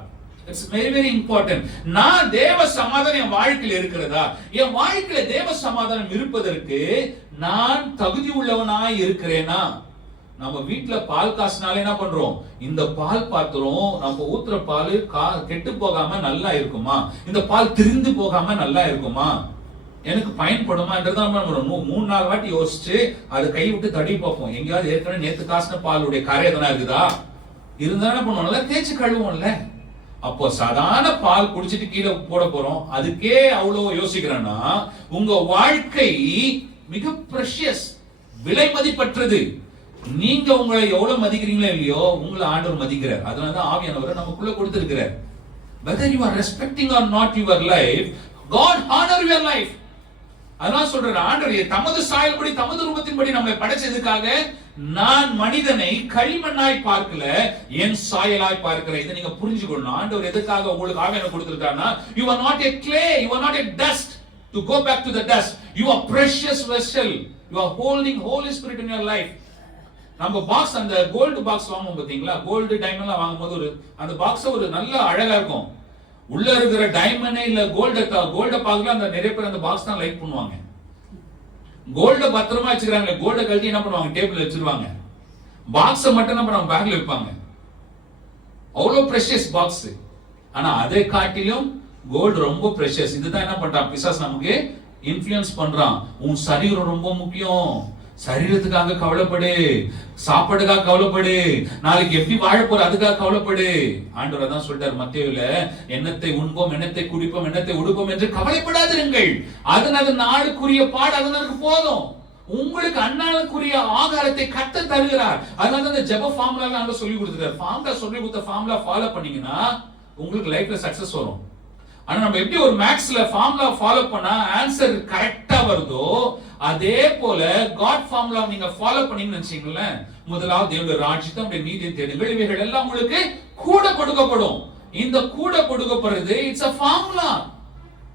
It's very very important. நான் தேவ சமாதானம் என் வாழ்க்கையில் இருக்கிறதா? என் வாழ்க்கையில தேவ சமாதானம் இருப்பதற்கு நான் தகுதி உள்ளவனாய் இருக்கிறேனா? நம்ம வீட்டுல பால் காசுனால என்ன பண்றோம், இந்த பால் பாத்திரம் நம்ம ஊத்துற பால் கெட்டு போகாம நல்லா இருக்குமா, இந்த பால் திரிந்து போகாம நல்லா இருக்குமா, எனக்கு பயன்படுமான்றது நம்ம 3-4 வாட்டி யோசிச்சு அதை கை விட்டு தடி பார்ப்போம். எங்கேயாவது ஏற்கனவே நேத்து காசுன பாலுடைய கரை எதனா இருக்குதா, இருந்தா என்ன பண்ணுவோம், நல்லா தேய்ச்சி கழுவோம்ல. அப்போ சாதாரண பால் குடிச்சிட்டு கீழே போட போறோம், அதுக்கே அவ்வளவு யோசிக்கிறேன்னா உங்க வாழ்க்கை மிக பிரஷியஸ், விலை மதிப்பற்றது. நீங்க உங்களை எவ்வளவு மதிக்கிறீங்களோ இல்லையோ, உங்களை ஆண்டவர் மதிக்கிறார். அதனாலதான் ஆவியானவர் நமக்குள்ள கொடுத்திருக்கிறார். whether you are respecting or not your life, God honor your life. அதனால சொல்ற ஆண்டவர் தமது சாயல்படி தமது ரூபத்தின்படி நம்மை படைச்சதுக்காக, நான் மனிதனை களிமண்ணாய் பார்க்கல, என் சாயலாய் பார்க்கிறேன். இதை நீங்க புரிஞ்சுக்கணும். ஆண்டவர் எதுக்காக உங்களுக்கு ஆவியானவர் கொடுத்திருக்காருன்னா, you are not a clay, you are not a dust to go back to the dust. You are precious vessel. You are holding Holy Spirit in your life. நம்ம பாக்ஸ், அந்த கோல்டு பாக்ஸ் வாங்குவோம் பாத்தீங்களா, gold டைமண்ட்லாம் வாங்கும்போது ஒரு அந்த box ஒரு நல்ல அழகா இருக்கும். உள்ள இருக்கிற டைமண்டே இல்ல கோல்ட பார்க்கல, அந்த நிறைய பேர் அந்த பாக்ஸ் தான் லைக் பண்ணுவாங்க. கோல்ட பத்திரமா வச்சுக்கிறாங்க, கோல்ட கழட்டி என்ன பண்ணுவாங்க, டேபிள் வச்சிருவாங்க. பாக்ஸை மட்டும் என்ன பண்ணுவாங்க, பேக்ல வைப்பாங்க. அவ்வளவு பிரஷியஸ் பாக்ஸ். ஆனா அதை காட்டிலும் கோல்டு ரொம்ப பிரஷியஸ். இதுதான் என்ன பண்றான் பிசாசு, நமக்கு இன்ஃப்ளூயன்ஸ் பண்றான். உன் சரீரம் ரொம்ப முக்கியம், சரீரத்துக்காக கவலைப்படு, சாப்பாடுக்காக கவலைப்படு, நாளைக்கு எப்படி வாழ போற அதுக்காக கவலைப்படு. ஆண்டவர் தான் சொல்றார் மத்தேயுல, எண்ணத்தை உண்போம், எண்ணத்தை குடிப்போம், எண்ணத்தை உடுப்போம் என்று கவலைப்படாதிருங்கள், அதனது நாளுக்குரிய பாடு அதனருக்கு போதும். உங்களுக்கு அன்னாளுக்குரிய ஆகாரத்தை கத்த தருகிறார். அதனால அந்த ஜெப ஃபார்முலா ஆண்டவர் சொல்லி கொடுத்துட்டார். ஃபார்முலா சொல்லி கொடுத்த ஃபார்முலா ஃபாலோ பண்ணீங்கன்னா உங்களுக்கு லைஃப்ல சக்சஸ் வரும். ஆனா நம்ம எப்படி ஒரு மேக்ஸ்ல ஃபார்முலா ஃபாலோ பண்ணா ஆன்சர் கரெக்டா வருதோ, அதே போல காட் ஃபார்முலா நீங்க ஃபாலோ பண்ணீங்கன்னு நினைச்சீங்களேன், முதலாவது தேவனுடைய ராஜ்யத்தை உங்களுடைய நீதியை தேடுங்கள், இவைகள் எல்லாம் உங்களுக்கு கூட கொடுக்கப்படும். இந்த கூட கொடுக்கப்படுறது இட்ஸ் a ஃபார்முலா.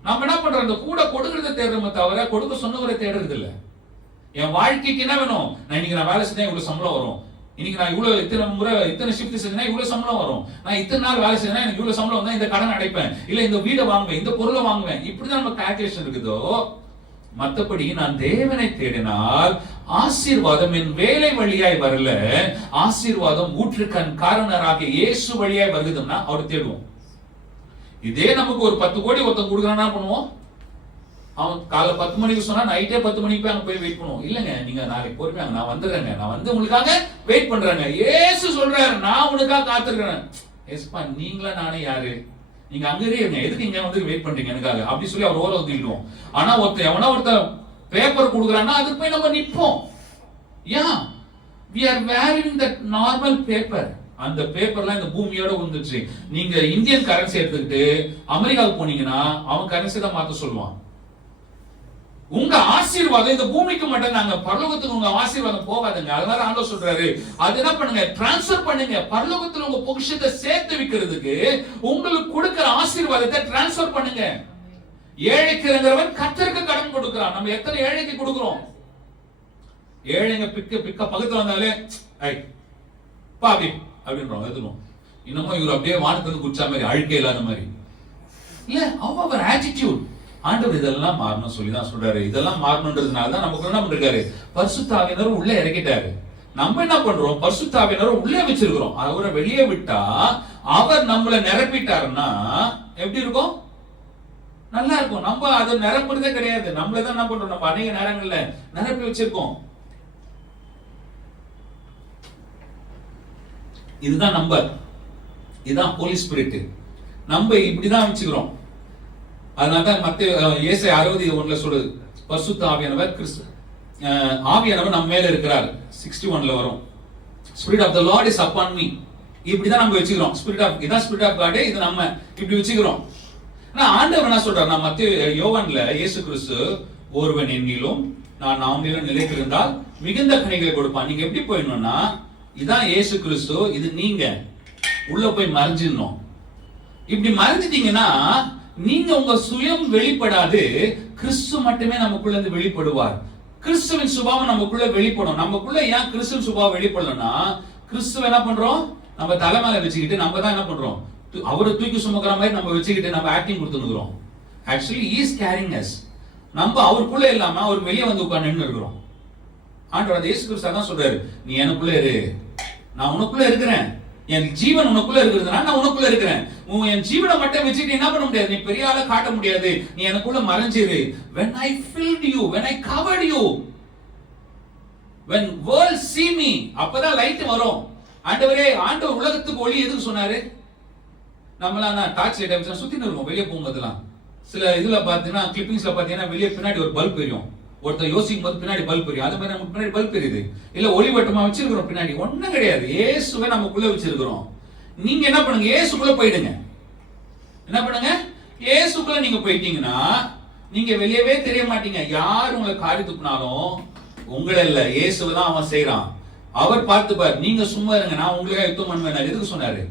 நம்ம என்ன பண்றோம், இந்த கூட கொடுக்கறத தேடுறோமே தவிர கொடுக்க சொன்னவரை தேடுறது இல்ல. என் வாழ்க்கைக்கு என்ன வேணும், நான் இன்னைக்கு நான் வேலை செஞ்சா இவ்வளவு சம்பளம் வரும், இன்னைக்கு நான் இவ்வளவு இத்தனை ஷிஃப்ட் செஞ்சா இவ்வளவு சம்பளம் வரும், நான் இத்தனை நாள் வேலை செஞ்சா எனக்கு இவ்வளவு சம்பளம் வந்தா இந்த கடன் அடைப்பேன், இல்ல இந்த வீடை வாங்குவேன், இந்த பொருளை வாங்குவேன். இப்படிதான் நம்ம கால்குலேஷன் இருக்குதோ, மத்தபடி நான் தேவனை தேடினால் ஆசீர்வாதம் என் வேலை வழியாய் வரல, ஆசீர்வாதம் ஊற்றுக்கண் காரணராக இயேசு வழியாய் வருதுன்னா அவர் தேடுவோம். இதே நமக்கு ஒரு 10 கோடி ஒருத்தன் கொடுக்குறான்னா பண்ணுவோம், அவன் காலை 10 மணிக்கு சொன்னா நைட்டே 10 மணிக்கு அங்க போய் வெயிட் பண்ணுவோம். இல்லங்க நீங்க நாளைக்கு பொறுமையாங்க, நான் வந்துடுறேங்க, நான் வந்து உங்களுக்காக வெயிட் பண்றேங்க. இயேசு சொல்றாரு நான் உனக்காக காத்திருக்கிறேன். ஏசுப்பா நீங்களா நானே யாரு, நீங்க அங்கே இருங்க, எதுக்கு இங்க வந்து வெயிட் பண்றீங்க எனக்காக அப்படி சொல்லி அவர் ஓர ஒதுக்கிடுவோம். ஆனா ஒருத்தர் பேப்பர் கொடுக்குறான்னா அதுக்கு போய் நம்ம நிற்போம். ஏன்? we are wearing that normal paper. அந்த பேப்பர்லாம் இந்த பூமியோட வந்துச்சு. நீங்க இந்தியன் கரன்சி எடுத்துக்கிட்டு அமெரிக்காவுக்கு போனீங்கன்னா அவன் கரன்சி தான் மாத்த சொல்லுவான். உங்க ஆசீர்வாதம் இந்த பூமிக்கு மட்டும் நாங்க, பரலோகத்துக்கு உங்க ஆசீர்வாதம் போகாதுங்க. அதனால ஆண்டவர் சொல்றாரு அது என்ன பண்ணுங்க, டிரான்ஸ்ஃபர் பண்ணுங்க. பரலோகத்துல உங்க பொக்கிஷத்தை சேர்த்து வைக்கிறதுக்கு உங்களுக்கு கொடுக்கிற ஆசீர்வாதத்தை டிரான்ஸ்ஃபர் பண்ணுங்க. ஏழைக்கு இருக்கிறவன் கர்த்தருக்கு கடன் கொடுக்கிறான். நம்ம எத்தனை ஏழைக்கு கொடுக்கிறோம்? ஏழைங்க பிக்க பக்கத்துல வந்தாலே ஐ பாபி அப்படின்றோம், எதுவும் இன்னமும் இவர் அப்படியே வானத்துக்கு குடிச்சா மாதிரி, அழுக்கே இல்லாத மாதிரி இல்ல. அவர் ஆட்டிடியூட் ஆண்டவர் இதெல்லாம் மாறணும் சொல்லி தான் சொல்றாரு. இதெல்லாம் மாறணுன்றதுனால தான் நமக்கு என்ன பண்ணிருக்காரு, பரிசுத்த ஆவியானவர் உள்ள இறக்கிட்டாரு. நம்ம என்ன பண்றோம், பரிசுத்த ஆவியானவர் உள்ளே வச்சிருக்கிறோம். அவரை வெளியே விட்டா அவர் நம்மளை நிரப்பிட்டாருன்னா எப்படி இருக்கும்? நல்லா இருக்கும். நம்ம அதை நிரப்புறதே கிடையாது. நம்மளதான் என்ன பண்றோம், நம்ம அநேக நேரங்கள்ல நிரப்பி வச்சிருக்கோம். இதுதான் நம்பர், இதுதான் ஹோலி ஸ்பிரிட். நம்ம இப்படிதான் வச்சுக்கிறோம். அதனாலதான் ஏசாயா 60:1 சொல்லுது, பரிசுத்த ஆவியானவர் ஆவியானவர் நம்ம மேல இருக்கிறார். 61 வரும், spirit of the Lord is upon me. இப்படிதான் நம்ம வச்சுக்கிறோம். இதான் ஸ்பிரிட் ஆஃப் காட், இது நம்ம இப்படி வச்சுக்கிறோம். ஆனா ஆண்டவர் என்ன சொல்றாரு, நம்ம யோவான்ல இயேசு கிறிஸ்து ஒருவன் என்னிலும் நான் அவனிலும் நிலைத்திருந்தால் மிகுந்த கனிகளை கொடுப்பான். நீங்க எப்படி போயிடணும்னா, இதான் இயேசு கிறிஸ்து, இது நீங்க உள்ள போய் மறைஞ்சிடணும். இப்படி மறைஞ்சிட்டீங்கன்னா நீங்க உங்க சுயம் வெளிப்படாது, கிறிஸ்து மட்டுமே நமக்குள்ள இருந்து வெளிப்படுவார். கிறிஸ்துவின் சுபாவம் நமக்குள்ள வெளிப்படும். நமக்குள்ள ஏன் கிறிஸ்துவின் சுபாவம் வெளிப்படலன்னா, கிறிஸ்துவ என்ன பண்றோம், நம்ம தலைமையில வச்சுக்கிட்டு நம்ம தான் என்ன பண்றோம், அவரை தூக்கி சுமக்கிற மாதிரி நம்ம வச்சுக்கிட்டு நம்ம ஆக்டிங் கொடுத்துருக்கிறோம். Actually he is carrying us. நம்ம அவருக்குள்ள இல்லாம அவர் வெளியே வந்து உட்கார்ந்து இருக்கிறோம். ஆண்டவர் இயேசு கிறிஸ்து தான் சொல்றாரு, நீ எனக்குள்ள இரு, நான் உனக்குள்ள இருக்கிறேன். என் ஜீவன் உனக்குள்ள இருக்கிறதுனா நான் உனக்குள்ள இருக்கிறேன். என் ஜீவனை மட்டும் வச்சுக்கிட்டு என்ன பண்ண முடியாது, நீ பெரிய ஆளா காட்ட முடியாது. நீ எனக்குள்ள மறைஞ்சிரு. when I filled you, when I covered you, when world see me, அப்பதான் லைட் வரும். ஆண்டவர் உலகத்துக்கு ஒளி எதுக்கு சொன்னாரு? நம்மளாம் டார்ச் லைட் வச்சு சுத்திட்டு இருக்கோம் வெளியே போகும்போதெல்லாம். சில இதுல பாத்தீங்கன்னா கிளிப்பிங்ஸ்ல பாத்தீங்கன்னா வெளியே பின்னாடி ஒரு பல்ப் எரியும். ஒருத்தர் யோசிக்கும் போது பின்னாடி பல்ப் எரியும். அது மாதிரி நமக்கு பின்னாடி பல்ப் எரியுது. இல்ல ஒளிவட்டமா வச்சிருக்கிறோம் பின்னாடி, ஒண்ணும் கிடையாது. இயேசுவை நமக்குள்ள வச்சிருக்கிறோம். நீங்க என்ன பண்ணுங்க, இயேசுக்குள்ள போயிடுங்க. என்ன பண்ணுங்க, இயேசுக்குள்ள நீங்க போயிட்டீங்கன்னா நீங்க வெளியவே தெரிய மாட்டீங்க. யார் உங்களை காரி துப்புனாலும் உங்களை இல்ல, இயேசுவை தான் அவன் செய்யறான். அவர் பார்த்துப்பார். நீங்க சும்மா இருங்க, நான் உங்களுக்காக யுத்தம் பண்ணுவேன். எதுக்கு சொன்னாரு?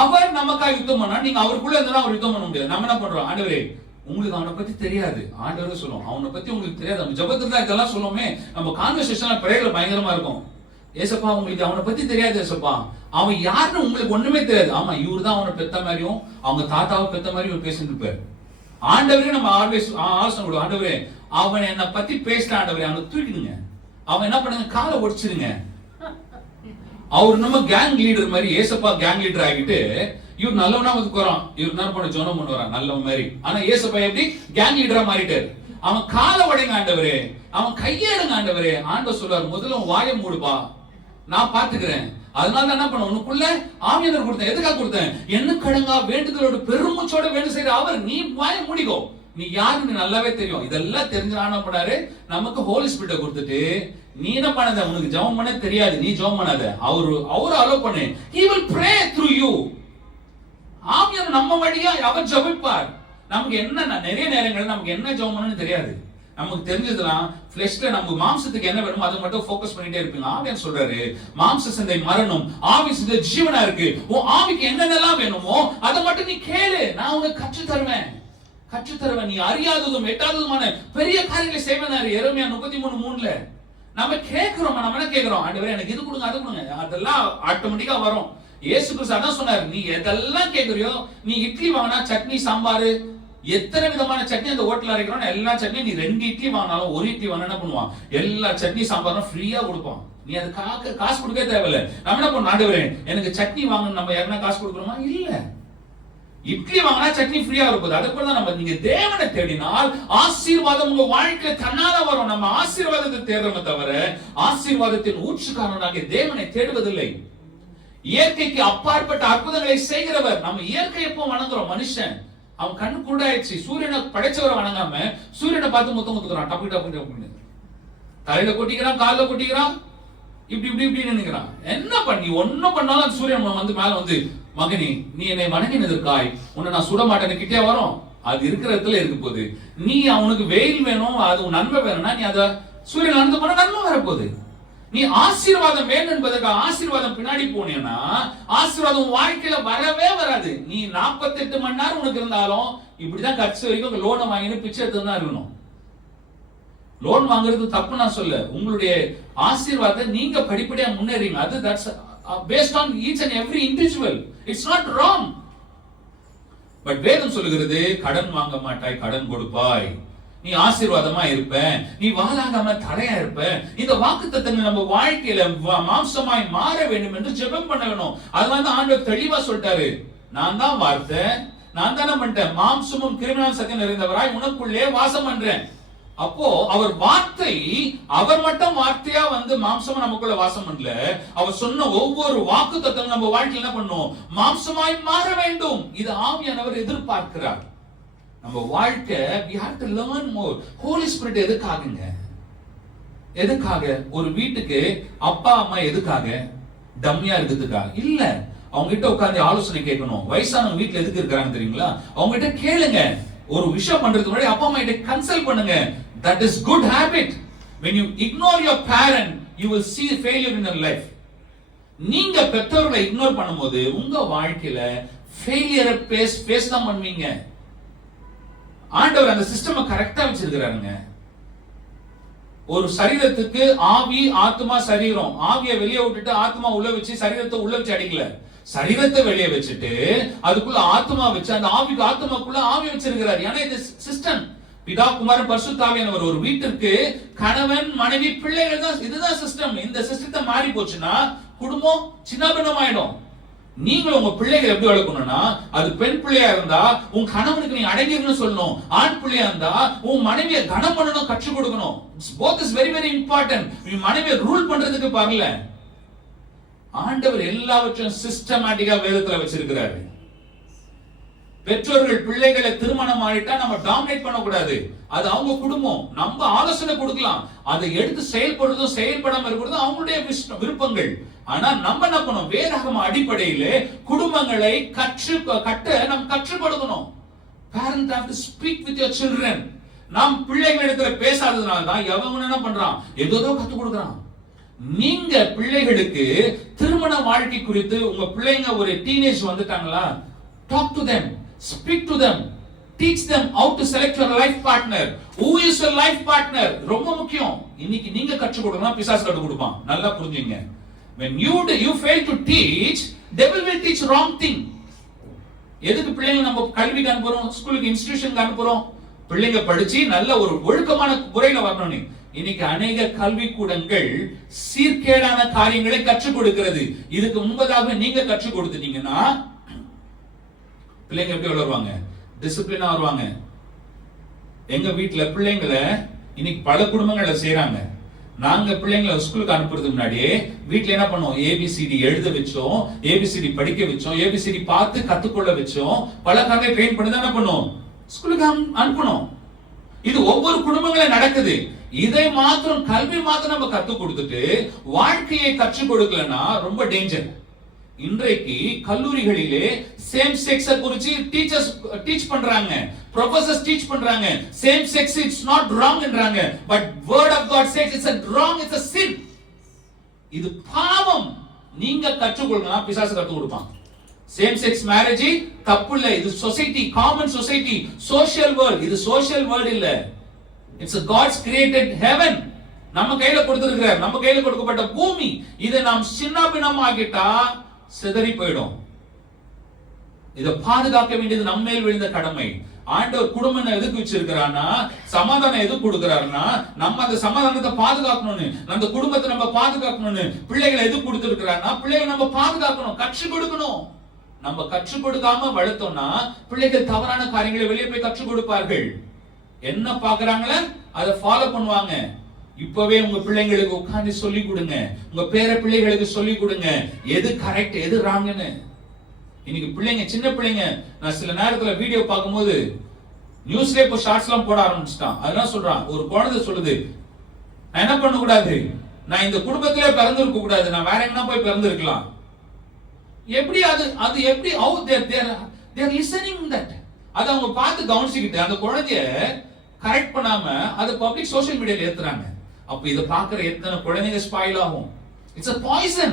அவர் நமக்காக யுத்தம் பண்ணா நீங்க அவருக்குள்ள இருந்தா அவர் யுத்தம் பண்ண முடியாது. நம்ம என்ன பண்றோம், ஆண்டவரே உங்களுக்கு அவனை பத்தி தெரியாது. ஆண்டவரே சொல்லுவோம், அவனை பத்தி உங்களுக்கு தெரியாது. நம்ம ஜபத்துல தான் இதெல்லாம் சொல்லுவோமே. நம்ம கான்வர்சேஷன்ல பிரேயர்ல பயங்கரமா இருக்கும். ஏசப்பா உங்களுக்கு அவனை பத்தி தெரியாது, ஏசப்பா அவன் யாருன்னு உங்களுக்கு ஒண்ணுமே தெரியாது. ஆமா, இவரு தான் அவனை பெத்த மாதிரியும் அவங்க தாத்தாவை பெத்த மாதிரியும் பேசிட்டு இருப்பாரு. ஆண்டவரே நம்ம ஆலோசனை கொடுக்கும், ஆண்டவரே அவன் என்னை பத்தி பேசிட்ட, ஆண்டவரே அவனை தூக்கிடுங்க. அவன் என்ன பண்ணுங்க, காலை ஒடிச்சிருங்க. அவர் நம்ம கேங் லீடர் மாதிரி, ஏசப்பா கேங் லீடர் ஆகிட்டு இவர் நல்லவனா ஒதுக்குறான். இவர் என்ன பண்ண ஜோனம் பண்ணுவாரான் நல்லவன் மாதிரி. ஆனா ஏசப்பா எப்படி கேங் லீடரா மாறிட்டாரு. அவன் காலை உடைங்க ஆண்டவரே, அவன் கையெடுங்க ஆண்டவரே. ஆண்டவர் சொல்றாரு, முதல்ல வாயை மூடுப்பா, நான் பாத்துக்கிறேன். அதனால என்ன பண்ண, உனக்குள்ள ஆவியானவர் கொடுத்தேன். எதுக்காக கொடுத்தேன்? என்ன கடங்கா வேண்டுதலோட பெருமூச்சோட வேண்டு செய்யற அவர், நீ வாயை மூடிக்கோ. நீ யாருன்னு நல்லாவே தெரியும். இதெல்லாம் தெரிஞ்சான பண்ணாரு, நமக்கு ஹோலி ஸ்பிரிட்டை கொடுத்துட்டு நீ என்ன பண்ணாத, உனக்கு ஜெபம் பண்ண தெரியாது, நீ ஜெபம் பண்ணாத, அவரு அலோ பண்ணு. he will pray through you. ஆவியானவர் நம்ம வழியா அவர் ஜெபிப்பார். நமக்கு என்ன நிறைய நேரங்கள் நமக்கு என்ன ஜெபம் பண்ணணும்னு தெரியாது. நமக்கு தெரிஞ்சதுலாம் ஃப்ளெஷ்ல நம்ம மாம்சத்துக்கு என்ன வேணுமோ அதை மட்டும் ஃபோக்கஸ் பண்ணிட்டே இருப்பீங்க. ஆவியானவர் சொல்றாரு, மாம்ச சிந்தை மரணம், ஆவி சிந்தை ஜீவனா இருக்கு. உன் ஆவிக்கு என்னென்னலாம் வேணுமோ அதை மட்டும் நீ கேளு, நான் உனக்கு கற்று தருவேன். நீ அறியாததும் எட்டாததுமான பெரிய காரியங்களை செய்வேன். எரேமியா 33:3. நம்ம கேட்கிறோம், நம்ம என்ன கேட்கிறோம், ஆண்டவரே எனக்கு இது கொடுங்க அது கொடுங்க, அதெல்லாம் ஆட்டோமேட்டிக்கா வரும். இயேசு கிறிஸ்து அதான் சொன்னாரு, நீ எதெல்லாம் கேட்கறியோ, நீ இட்லி வாங்கினா சட்னி சாம்பார் எத்தனை விதமான சட்னி அந்த ஹோட்டல்ல அரைக்கிறோம், எல்லா சட்னி நீ 2 இட்லி வாங்கினாலும் 1 இட்லி வாங்கினா என்ன பண்ணுவான், எல்லா சட்னி சாம்பாரும் ஃப்ரீயா கொடுப்பான். நீ அது காசு கொடுக்க தேவையில்லை. நம்ம என்ன பண்ண, ஆண்டவரே எனக்கு சட்னி வாங்கணும், நம்ம யாருன்னா காசு கொடுக்குறோமா? இல்ல. இட்லி வாங்கினா சட்னி ஃப்ரீயா இருப்பது. அதே போல நம்ம நீங்க தேவனை தேடினால் ஆசீர்வாதம் உங்க வாழ்க்கையில தன்னால வரும். நம்ம ஆசீர்வாதத்தை தேடுறோமே தவிர ஆசீர்வாதத்தின் ஊற்றுக்காரனாகிய தேவனை தேடுவதில்லை. இயற்கைக்கு அப்பாற்பட்ட அற்புதங்களை செய்கிறவர். நம்ம இயற்கை எப்போ வணங்குறோம்? மனுஷன் அவன் கண்ணு குருடாயிடுச்சு. சூரியனை படைச்சவரை வணங்காம சூரியனை பார்த்து முத்தம் முத்துக்கிறான். டப்பு டப்பு டப்புன்னு தலையில கொட்டிக்கிறான், காலில் கொட்டிக்கிறான், இப்படி இப்படி இப்படி நினைக்கிறான். என்ன பண்ணி ஒன்னும் பண்ணாலும் அந்த சூரியன் வந்து மேல வந்து, மகனே நீ என்னை வணங்கினதற்காய் உன்னை நான் சுட மாட்டேன்னு கிட்டே வரும். அது இருக்கிற இடத்துல இருக்க போகுது. நீ அவனுக்கு வெயில் வேணும், அது நன்மை வேணும்னா நீ அத சூரியன் நடந்து போனா நன்மை வரப்போகுது. நீ ஆசீர்வாதம் வேணும் என்பதற்காக ஆசீர்வாதம் பின்னாடி போனீங்கன்னா ஆசீர்வாதம் வாழ்க்கையில வரவே வராது. நீ 48 மணி நேரம் உனக்கு இருந்தாலும் இப்படிதான் கட்சி வரைக்கும் லோனை வாங்கினு பிச்சை எடுத்து தான் இருக்கணும். லோன் வாங்குறது தப்பு நான் சொல்ல, உங்களுடைய ஆசீர்வாதத்தை நீங்க படிப்படியா முன்னேறீங்க. அது that's based on each and every individual. It's not wrong. But வேதம் சொல்லுகிறது கடன் வாங்க மாட்டாய், கடன் கொடுப்பாய், நீ ஆசீர்வாதமா இருப்ப, நீ வாழாகாம தடையா இருப்ப. இந்த வாக்குத்தத்தங்கள் நம்ம வாழ்க்கையில மாம்சமாய் மாற வேண்டும் என்று ஜெபம் பண்ண வேணும். அதனால ஆண்டவர் தெளிவா சொல்லிட்டாரு, நான் தான் வார்த்தை, நான் தானே பண்ணிட்டேன், மாம்சமும் கிருமினல் சத்தியம் நிறைந்தவராய் உனக்குள்ளே வாசம் பண்றேன். அப்போ அவர் வார்த்தை, அவர் மட்டும் வார்த்தையா வந்து மாம்சமா நமக்குள்ள வாசம் பண்ணல. அவர் சொன்ன ஒவ்வொரு வாக்குத்தத்தம் நம்ம வாழ்க்கையில என்ன பண்ணும், மாம்சமாய் மாற வேண்டும். இது ஆவியானவர் எதிர்பார்க்கிறார். நம்ம வாழ்க்கை we have to learn more. Holy Spirit எதுக்காகங்க? எதுக்காக? ஒரு வீட்டுக்கு அப்பா அம்மா எதுக்காக? டம்மியா இருக்கிறதுக்காக இல்ல. அவங்க கிட்ட உட்கார்ந்து ஆலோசனை கேட்கணும். வயசானவங்க வீட்டுல எதுக்கு இருக்காங்க தெரியுங்களா? அவங்க கிட்ட கேளுங்க. ஒரு விஷயம் பண்றதுக்கு முன்னாடி அப்பா அம்மா கிட்ட கன்சல்ட் பண்ணுங்க. That is good habit. When you ignore your parent, you will see failure in your life. நீங்க பெற்றோர்களை இக்னோர் பண்ணும்போது உங்க வாழ்க்கையில ஃபெயிலியரை ஃபேஸ் தான் பண்ணுவீங்க. ஆண்டவர் அந்த சிஸ்டமை கரெக்டா வச்சிருக்கிறாருங்க. ஒரு சரீரத்துக்கு ஆவி, ஆத்மா, சரீரம். ஆவியை வெளியே விட்டுட்டு ஆத்மா உள்ள வச்சு சரீரத்தை உள்ள வச்சு அடிக்கல. சரீரத்தை வெளியே வச்சுட்டு அதுக்குள்ள ஆத்மா வச்சு அந்த ஆவிக்கு ஆத்மாக்குள்ள ஆவி வச்சிருக்கிறார். ஏன்னா இது சிஸ்டம். பிதா குமாரன் பரிசுத்த ஆவியானவர். ஒரு வீட்டிற்கு கணவன் மனைவி பிள்ளைகள் தான், இதுதான் சிஸ்டம். இந்த சிஸ்டத்தை மாறி போச்சுன்னா குடும்பம் சின்னபின்னம் ஆயிடும். நீங்களும் உங்க பிள்ளைகள் எப்படி வளர்க்கணும்னா, அது பெண் பிள்ளையா இருந்தா உன் கணவனுக்கு நீ அடங்கிருன்னு சொல்லணும். ஆண் பிள்ளையா இருந்தா உன் மனைவியை கனம் பண்ணணும், கற்றுக் கொடுக்கணும். both is very very important. நீ மனைவியை ரூல் பண்றதுக்கு பாருல. ஆண்டவர் எல்லாவற்றையும் சிஸ்டமேட்டிக்கா வேதத்துல வச்சிருக்கிறாரு. பெற்றோர்கள் பிள்ளைகளை திருமணம் ஆயிட்டா நம்ம டாமினேட் பண்ணக்கூடாது. அது அவங்க குடும்பம். நம்ம ஆலோசனை கொடுக்கலாம். அதை எடுத்து செயல்படுறதும் செயல்படாம இருக்கிறதும் அவங்களுடைய விருப்பங்கள். ஆனா நம்ம என்ன பண்ணணும், வேதாகம அடிப்படையிலே குடும்பங்களை கட்ட நாம் கற்றுக் கொடுக்கணும். Parents have to speak with your children. நாம் பிள்ளைகள் இடத்துல பேசாததுனால தான் எவன் என்ன பண்றான், ஏதோ கத்துக் கொடுக்கறான். நீங்க பிள்ளைகளுக்கு திருமண வாழ்க்கை குறித்து உங்க பிள்ளைங்க ஒரு டீனேஜ் வந்துட்டாங்களா, talk to them, speak to them, teach them how to select your life partner. Who is your life partner? ரொம்ப முக்கியம். இன்னைக்கு நீங்க கற்றுக் கொடுக்கணும், பிசாசு கற்றுக் கொடுப்பான். நல்லா புரிஞ்சுங்க. When you fail to teach, devil will teach wrong thing. எதுக்கு பிள்ளைங்க நம்ம கல்விக்கு அனுப்புறோம், ஸ்கூலுக்கு இன்ஸ்டிடியூஷனுக்கு அனுப்புறோம்? பிள்ளைங்க படிச்சு நல்ல ஒரு ஒழுக்கமான முறையில வரணும். இன்னைக்கு அநேக கல்வி கூடங்கள் சீர்கேடான காரியங்களை கற்றுக் கொடுக்கிறது. இதுக்கு முன்பதாக நீங்க கற்றுக் கொடுத்துட்டீங்கன்னா பிள்ளைங்க எப்படி வளருவாங்க, டிசிப்ளினா வருவாங்க. எங்க வீட்டுல பிள்ளைங்களை இன்னைக்கு பல குடும்பங்கள்ல செய்யறாங்க. நாங்க பிள்ளைங்களை ஸ்கூலுக்கு அனுப்புறதுக்கு முன்னாடியே வீட்டுல என்ன பண்ணுவோம், ஏபிசிடி எழுத வச்சோம், ஏபிசிடி படிக்க வச்சோம், ஏபிசிடி பார்த்து கத்துக்கொள்ள வச்சோம், பல காரணங்களை ட்ரெயின் பண்ணி தான் என்ன பண்ணுவோம், ஸ்கூலுக்கு அனுப்பணும். இது ஒவ்வொரு குடும்பங்களும் நடக்குது. இதை மாத்திரம் கல்வி மாத்திரம் நம்ம கத்துக் கொடுத்துட்டு வாழ்க்கையை கற்றுக் கொடுக்கலன்னா ரொம்ப டேஞ்சர். இன்றைக்கு கல்லூரிகளிலே சேம் செக்ஸ் குறித்து டீச்சர்ஸ் டீச் பண்றாங்க, ப்ரொஃபசர்ஸ் டீச் பண்றாங்க. Same sex it's not wrong என்றாங்க. But word of God says it's a wrong, it's a sin. இது பாவம். நீங்க கற்றுக் கொடுக்கணும், பிசாசு கற்றுக் கொடுப்பான். சேம் செக்ஸ் மேரேஜ் தப்பு இல்ல. இது society, common society, social world. இது சோஷியல் வேர்ல்ட் இல்ல. It's a God's created heaven. நம்ம கையில கொடுத்திருக்கிறார், நம்ம கையில கொடுக்கப்பட்ட பூமி. இதை நாம் சின்ன பின்னமாக்கிட்டா சிதறி போயிடும். இதை பாதுகாக்க வேண்டியது நம்ம மேல் விழுந்த கடமை. ஆண்டவர் குடும்பம் எதுக்கு வச்சிருக்கிறான்னா, சமாதானம் எதுக்கு கொடுக்கிறாருன்னா, நம்ம அந்த சமாதானத்தை பாதுகாக்கணும்னு, அந்த குடும்பத்தை நம்ம பாதுகாக்கணும்னு. பிள்ளைகளை எதுக்கு கொடுத்திருக்கிறாருன்னா, பிள்ளைகளை நம்ம பாதுகாக்கணும், கற்றுக் கொடுக்கணும். நம்ம கற்றுக் கொடுக்காம வளர்த்தோம்னா பிள்ளைகள் தவறான காரியங்களை வெளியே போய் கற்றுக் கொடுப்பார்கள். என்ன பாக்குறாங்களோ அதை ஃபாலோ பண்ணுவாங்க. இப்பவே உங்க பிள்ளைங்களுக்கு உட்கார்ந்து சொல்லி கொடுங்க, உங்க பேர பிள்ளைகளுக்கு சொல்லி கொடுங்க, எது கரெக்ட் எது ராங்னு. இன்னைக்கு பிள்ளைங்க, சின்ன பிள்ளைங்க, நான் சில நேரத்துல வீடியோ பார்க்கும்போது நியூஸ்ல இப்போ ஷார்ட்ஸ் எல்லாம் போட ஆரம்பிச்சிட்டான். அதெல்லாம் சொல்றான், ஒரு குழந்தை சொல்லுது, நான் என்ன பண்ண கூடாது, நான் இந்த குடும்பத்திலே பிறந்திருக்க கூடாது, நான் வேற எங்கன்னா போய் பிறந்திருக்கலாம். எப்படி அது எப்படி they are listening that. அத அவங்க பார்த்து கவனிச்சுக்கிட்டு அந்த குழந்தைய கரெக்ட் பண்ணாம அது பப்ளிக் சோஷியல் மீடியால ஏத்துறாங்க. அப்ப இத பாக்குற எத்தனை குழந்தைங்க ஸ்பாயில் ஆகும். It's a poison.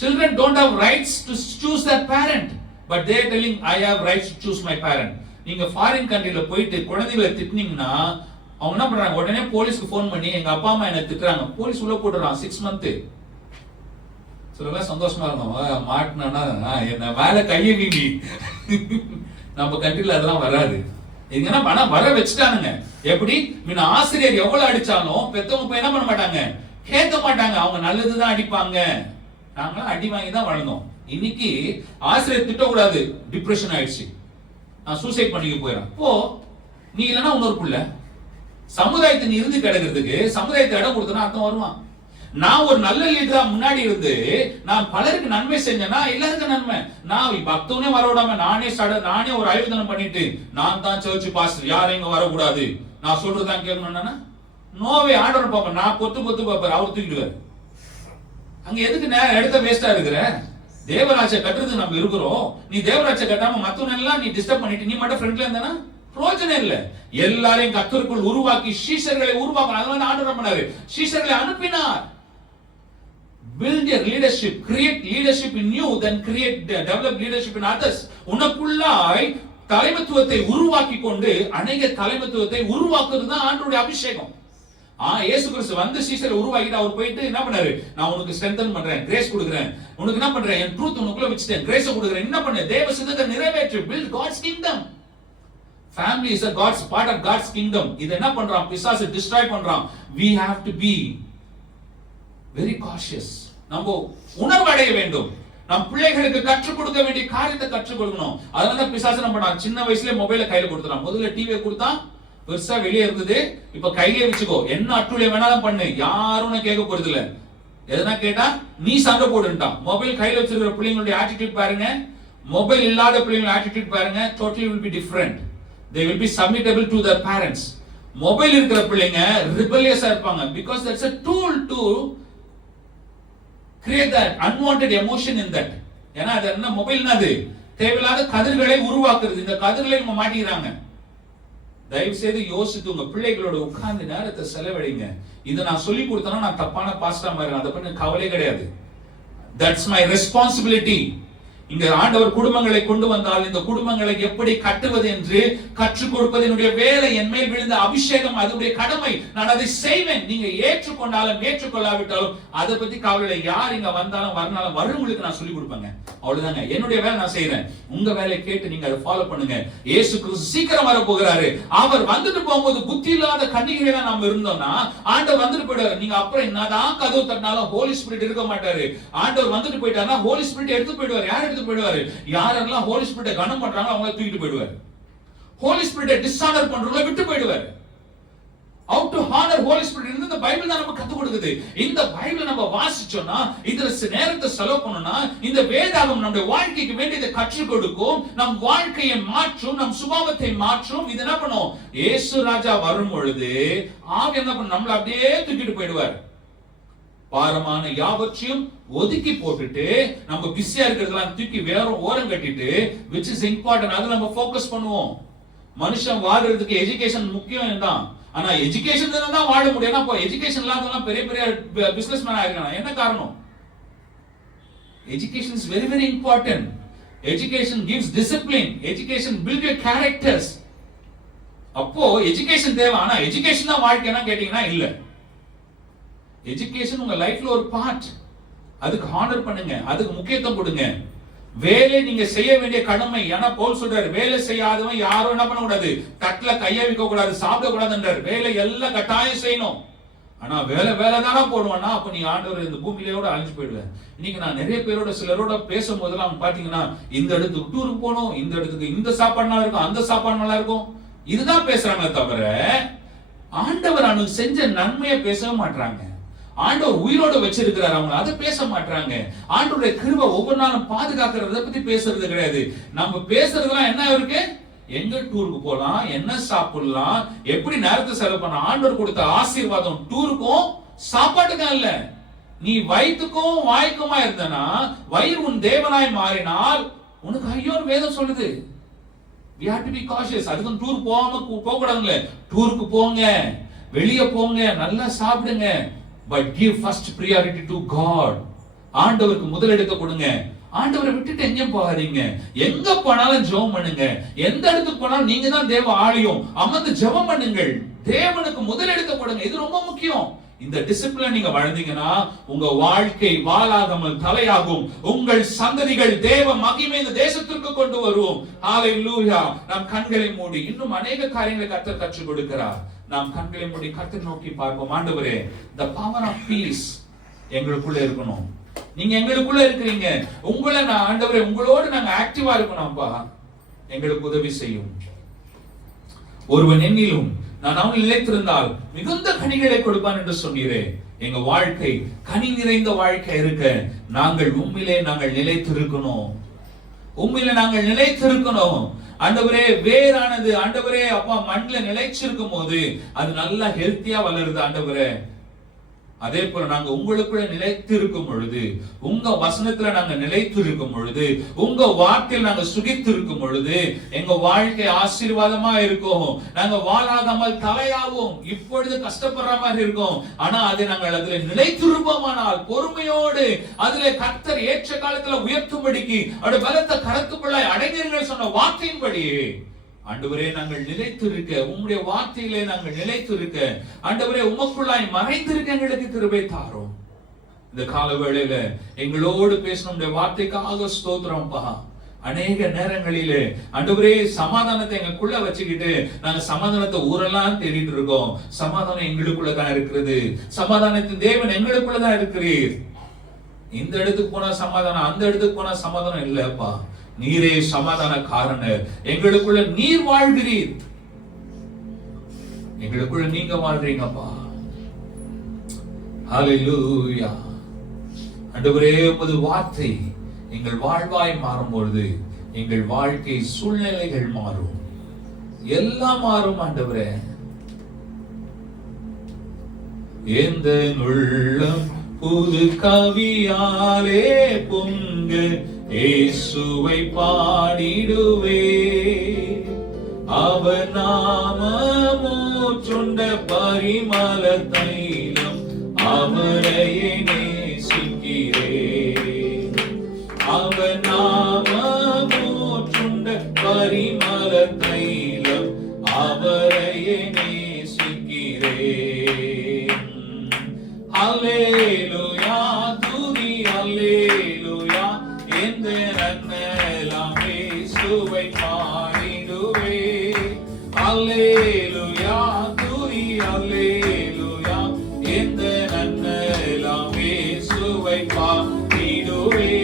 Children don't have rights to choose their parent, but they are telling I have rights to choose my parent. நீங்க ஃபாரின் கண்ட்ரில போயிட்டு குழந்தைகளை திட்டினீங்கன்னா அவங்க என்ன பண்றாங்க, உடனே போலீஸ்க்கு ஃபோன் பண்ணி எங்க அப்பா அம்மா என்ன திட்டுறாங்க, போலீஸ் உள்ள போடுறான் 6 months. சொல்லலாம் சந்தோஷமா இருக்கும், மாட்டினா என்ன மேல கையை வீங்கி. நம்ம கண்ட்ரில அதெல்லாம் வராது. இங்க என்ன பண்ண வர வச்சுட்டானுங்க. எப்படி முன்ன ஆசிரியர் எவ்வளவு அடிச்சாலும் பெத்தவங்க போய் என்ன பண்ண மாட்டாங்க, கேட்க மாட்டாங்க, அவங்க நல்லதுதான் அடிப்பாங்க. நாங்களாம் அடி வாங்கி தான் வளர்ந்தோம். இன்னைக்கு ஆசிரியர் திட்டக்கூடாது, டிப்ரெஷன் ஆயிடுச்சு, நான் சூசைட் பண்ணிக்க போயிடறேன். அப்போ நீ இல்லைன்னா இன்னொரு புள்ள சமுதாயத்தை நீ இருந்து கிடக்கிறதுக்கு சமுதாயத்தை இடம் கொடுத்தனா அர்த்தம் வருவான். நான் ஒரு நல்ல லீடரா முன்னாடி இருந்து நான் பலருக்கு நன்மை செஞ்சேன்னா எல்லாருக்கும் நன்மை. நான் பக்தவனே வர விடாம நானே ஒரு ஆயுதனம் பண்ணிட்டு நான் தான் சர்ச் பாஸ்டர், யாரும் இங்க வரக்கூடாது, நான் சொல்றதுதான் கேட்கணும்னா நோவே ஆர்டர் பார்ப்பேன், நான் பொத்து பார்ப்பேன், அவர் தூக்கிடுவார். அங்க எதுக்கு இடத்த வேஸ்டா இருக்கிற? தேவராட்சிய கட்டுறதுக்கு நம்ம இருக்கிறோம். நீ தேவராட்சிய கட்டாம மத்தவன் எல்லாம் நீ டிஸ்டர்ப் பண்ணிட்டு நீ மட்டும் ஃப்ரண்ட்ல இருந்தானா பிரயோஜனம் இல்ல. எல்லாரையும் கர்த்தருக்குள் உருவாக்கி சீஷர்களை உருவாக்கணும். அதனால ஆண்டவர் பண்ணாரு, சீஷர்களை அனுப்பினார். Build your leadership, create leadership in you, then develop leadership in others. உனக்குள்ளாய் தலைமைத்துவத்தை உருவாக்கி கொண்டு அநேக தலைமைத்துவத்தை உருவாக்குறது தான் ஆண்டவருடைய அபிஷேகம். இயேசு கிறிஸ்து வந்து சீஷரை உருவாக்கிட்டு அவர் போயிட்டு என்ன பண்ணாரு, நான் உனக்கு ஸ்ட்ரெங்தன் பண்றேன், கிரேஸ் கொடுக்கிறேன், உனக்கு என்ன பண்றேன், என் ட்ரூத் உனக்குள்ள வச்சிட்டேன், கிரேஸ் கொடுக்கிறேன், என்ன பண்ண தேவ சித்தத்தை நிறைவேற்று. build God's kingdom. Family is a God's part of God's kingdom. இது என்ன பண்றான், பிசாசு டிஸ்ட்ராய் பண்றான். We have to be very cautious. நம்ம உணர்வடைய வேண்டும். நம் பிள்ளைகளுக்கு கற்றுக் கொடுக்க வேண்டிய காரியத்தை கற்றுக் கொடுக்கணும். அதனால பிசாசு நம்ம சின்ன வயசுல மொபைலை கையில கொடுத்துறான். முதல்ல டிவியை கொடுத்தா பெருசா வெளியே இருந்தது, இப்ப கையிலே வச்சுக்கோ, என்ன அட்டுழிய வேணாலும் பண்ணு, யாரும் கேட்க போறது இல்ல. எதனா கேட்டா நீ சண்டை போடுன்ட்டான். மொபைல் கையில வச்சிருக்கிற பிள்ளைங்களுடைய ஆட்டிடியூட் பாருங்க, மொபைல் இல்லாத பிள்ளைங்களோட ஆட்டிடியூட் பாருங்க, totally will be different. They will be submittable to their parents. Mobile இருக்கிற பிள்ளைங்க ரிபெலியஸா இருப்பாங்க, because that's a tool to create that unwanted emotion in that. ஏன்னா அது என்ன மொபைல்னா அது தேவையில்லாத கதிர்களை உருவாக்குறது. இந்த கதிர்களை நம்ம மாட்டிக்கிறாங்க. தயவு செய்து யோசித்து உங்க பிள்ளைகளோட உட்கார்ந்து நேரத்தை செலவழிங்க. இதை நான் சொல்லி கொடுத்தேன்னா நான் தப்பான பாஸ்டா மாதிரி, அதை பத்தி கவலை கிடையாது. That's my responsibility. இங்க ஆண்டவர் குடும்பங்களை கொண்டு வந்தால் இந்த குடும்பங்களை எப்படி கட்டுவது என்று கற்றுக் கொடுப்பது என்னுடைய வேலை. என் மேல் விழுந்த அபிஷேகம், அதனுடைய கடமை. நான் அதை செய்வேன். நீங்க ஏற்றுக்கொண்டாலும் ஏற்றுக்கொள்ளாவிட்டாலும் அதை பத்தி கவலை. யார் இங்க வந்தாலும் வரனாலும் வருவங்களுக்கு நான் சொல்லி கொடுப்பேங்க. அவ்வளவுதாங்க என்னுடைய வேலை, நான் செய்யறேன். உங்க வேலையை கேட்டு நீங்க அதை ஃபாலோ பண்ணுங்க. இயேசு கிறிஸ்து சீக்கிரம் வர போகிறாரு. அவர் வந்துட்டு போகும்போது புத்தி இல்லாத கன்னிகைகளா நாம இருந்தோம்னா ஆண்டவர் வந்துட்டு போயிடுவாரு. நீங்க அப்புறம் என்னதான் கதவு தட்டினாலும் ஹோலி ஸ்பிரிட் இருக்க மாட்டாரு. ஆண்டவர் வந்துட்டு போயிட்டாருன்னா ஹோலி ஸ்பிரிட் எடுத்து போயிடுவாரு. யார் எடுத்து போயிடுவாரு? யாரெல்லாம் ஹோலி ஸ்பிரிட்டை கனம் பண்றாங்களோ அவங்க தூக்கிட்டு போயிடுவாரு. ஹோலி ஸ்பிரிட்டை டிஸ்ஆனர் பண்றவங்கள விட்டு போயிடுவாரு. How to honor Holy Spirit இந்த பைபிள் தான் நமக்கு கத்து கொடுக்குது. இந்த பைபிளை நம்ம வாசிச்சோம்னா, இதுல நேரத்தை செலவு பண்ணோம்னா, இந்த வேதாகம் நம்முடைய வாழ்க்கைக்கு வேண்டியதை கற்றுக் கொடுக்கும், நம் வாழ்க்கையை மாற்றும், நம் சுபாவத்தை மாற்றும். இது என்ன பண்ணும், இயேசு ராஜா வரும் பொழுது ஆவி என்ன பண்ணும், நம்மள அப்படியே தூக்கிட்டு போயிடுவார். பாரமான யாவற்றையும் ஒதுக்கி போட்டுட்டு நம்ம பிஸியா இருக்கிறதெல்லாம் தூக்கி வேற ஓரம் கட்டிட்டு which is important அது நம்ம ஃபோக்கஸ் பண்ணுவோம். மனுஷன் வாழ்றதுக்கு எஜுகேஷன் முக்கியம் தான். ஆனா எஜுகேஷன் தான் வாழ முடியும். அப்போ எஜுகேஷன் இல்லாதவங்க பெரிய பெரிய பிசினஸ்மேன் ஆயிருக்காங்க. என்ன காரணம்? Education is very very important. Education gives discipline. Education build your characters. அப்போ எஜுகேஷன் தேவை. ஆனா எஜுகேஷன் தான் வாழ்க்கைனா கேட்டீங்கன்னா இல்ல. எஜுகேஷன் உங்க லைஃப்ல ஒரு பார்ட். அதுக்கு ஹானர் பண்ணுங்க, அதுக்கு முக்கியத்துவம் கொடுங்க. வேலை நீங்க செய்ய வேண்டிய கடமை. ஏன்னா பவுல் சொல்றாரு, வேலை செய்யாதவன் யாரும் என்ன பண்ண கூடாது, தட்டுல கைய வைக்க கூடாது, சாப்பிட கூடாதுன்றார். வேலை எல்லாம் கட்டாயம் செய்யணும். ஆனா வேலை தானே போடுவானா, அப்ப நீ ஆண்டவர் இந்த பூமியிலோட அழிஞ்சு போயிடுவேன். இன்னைக்கு நான் நிறைய பேரோட சிலரோட பேசும்போதெல்லாம் அவங்க பாத்தீங்கன்னா, இந்த இடத்துக்கு டூருக்கு போகணும், இந்த இடத்துக்கு இந்த சாப்பாடு நல்லா இருக்கும், அந்த சாப்பாடு நல்லா இருக்கும், இதுதான் பேசுறாங்க தவிர ஆண்டவர் அவனுக்கு செஞ்ச நன்மையை பேசவே மாட்டாங்க. ஆண்டவர் உயிரோட வச்சிருக்கிறார் அவங்க, அதை பேச மாட்டாங்க. ஆண்டவருடைய கிருபை ஒவ்வொரு நாளும் பாதுகாக்கிறத பத்தி பேசுறது கிடையாது. நம்ம பேசுறதுலாம் என்ன இருக்கு, எங்க டூருக்கு போலாம், என்ன சாப்பிடலாம், எப்படி நேரத்தை செலவு பண்ண. ஆண்டவர் கொடுத்த ஆசீர்வாதம் டூருக்கும் சாப்பாட்டுக்கும் இல்ல. நீ வயிற்றுக்கும் வாய்க்குமா இருந்தனா, வயிறு உன் தேவனாய் மாறினால் உனக்கு ஐயோன்னு வேதம் சொல்லுது. we have to be cautious. அதுக்கு டூர் போக கூடாதுங்க. டூருக்கு போங்க, வெளியே போங்க, நல்லா சாப்பிடுங்க. But give first priority to God. ஆண்டவருக்கு முதலிடத்தை கொடுங்க. ஆண்டவரை விட்டுட்டு எங்கேயும் போகாதீங்க. எங்க போனாலும் ஜெபம் பண்ணுங்க. எந்த இடத்துக்கு போனாலும் நீங்க தான் தேவ ஆலயம், அமர்ந்து ஜெபம் பண்ணுங்கள். தேவனுக்கு முதலிடத்தை கொடுங்க. இது ரொம்ப முக்கியம். இந்த டிசிப்ளின் நீங்க வளர்ந்தீங்கன்னா உங்க வாழ்க்கை வாளாகாமல் தலையாகும். உங்கள் சந்ததிகள் தேவ மகிமை இந்த தேசத்திற்கு கொண்டு வருவோம். ஹalleluya. நாம் கண்களை மூடி இன்னும் அநேக காரியங்களை கர்த்தர் கற்றுக் கொடுக்கிறார். நாம் கண்களை மூடி கர்த்தரை நோக்கி பார்ப்போம். ஆண்டவரே, the power of peace எங்களுக்குள்ள இருக்கணும். நீங்க எங்களுக்குள்ள இருக்கிறீங்க. உங்களை நான் ஆண்டவரே, உங்களோடு நாங்க ஆக்டிவா இருக்கணும்ப்பா. எங்களுக்கு உதவி செய்யும். ஒருவன் என்னிலும் நான் அவனில் நிலைத்திருந்தால் மிகுந்த கனிகளை கொடுப்பான் என்று சொன்னீரே. எங்க வாழ்க்கை கனி நிறைந்த வாழ்க்கை இருக்க நாங்கள் உம்மிலே நிலைத்திருக்கணும். உம்மிலே நாங்கள் நிலைத்திருக்கணும். ஆண்டவரே, வேறானது ஆண்டவரே அப்பா மண்ணில் நிலைச்சிருக்கும் போது அது நல்லா ஹெல்த்தியா வளருது ஆண்டவரே. அதே போல நாங்க உங்களுக்குள்ள நிலைத்து இருக்கும் பொழுது, உங்க வசனத்துல நாங்க நிலைத்து இருக்கும் பொழுது, உங்க வார்த்தையில் நாங்க சுகித்து இருக்கும் பொழுது எங்க வாழ்க்கை ஆசீர்வாதமா இருக்கும். நாங்க வாழாகாமல் தலையாவும். இப்பொழுது கஷ்டப்படுற மாதிரி இருக்கும், ஆனா அதை நாங்கள் அதுல நிலைத்திருப்போமானால் பொறுமையோடு அதுல கர்த்தர் ஏற்ற காலத்துல உயர்த்தும்படிக்கு அவருடைய பலத்த கரத்துக்குள்ள அடைஞர்கள் சொன்ன வார்த்தையின்படி ஆண்டவரே நாங்கள் நிலைத்திருக்க, உம்முடைய வார்த்தையிலே நாங்கள் நிலைத்திருக்க ஆண்டவரே உமக்குள்ளாய் மறைந்திருக்க எங்களுக்கு கிருபை தாரும். இந்த கால வேளையில எங்களோடு பேசணும் வார்த்தைக்காக ஸ்தோத்திரம்ப்பா. அநேக நேரங்களிலே ஆண்டவரே சமாதானத்தை எங்களுக்குள்ள வச்சுக்கிட்டு நாங்க சமாதானத்தை ஊரெல்லாம் தேடிட்டு இருக்கோம். சமாதானம் எங்களுக்குள்ளதான் இருக்கிறது. சமாதானத்தின் தேவன் எங்களுக்குள்ளதான் இருக்கிறீர். இந்த இடத்துக்கு போனா சமாதானம், அந்த இடத்துக்கு போனா சமாதானம் இல்லப்பா. நீரே சமாதான காரணர். எங்களுக்குள்ள நீர் வாழ்கிறீர். எங்களுக்குள்ள நீங்க வாழ்றீங்கப்பா. ஹalleluya. ஆண்டவரே, உமது வார்த்தை எங்கள் வாழ்வாய் மாறும் பொழுது எங்கள் வாழ்க்கை சூழ்நிலைகள் மாறும், எல்லாம் மாறும் ஆண்டவரே. எந்த உள்ளம் புது கவியாலே பொங்க இயேசுவை பாடிடுவே. அவர் நாமமூற்றுண்ட பரிமள தைலம் அவரையே நேசிக்கிறே. அவர் நாமமூற்றுண்ட பரிமள தைலம் அவரையே நேசிக்கிறே. அல்லேலூயா, துதி அல்லேலூயா. எந்த நன்மையெல்லாம் இயேசுவை பாடிடுவே. அல்லேலூயா, துதி அல்லேலூயா. எந்த நன்மையெல்லாம் இயேசுவை பாடிடுவே.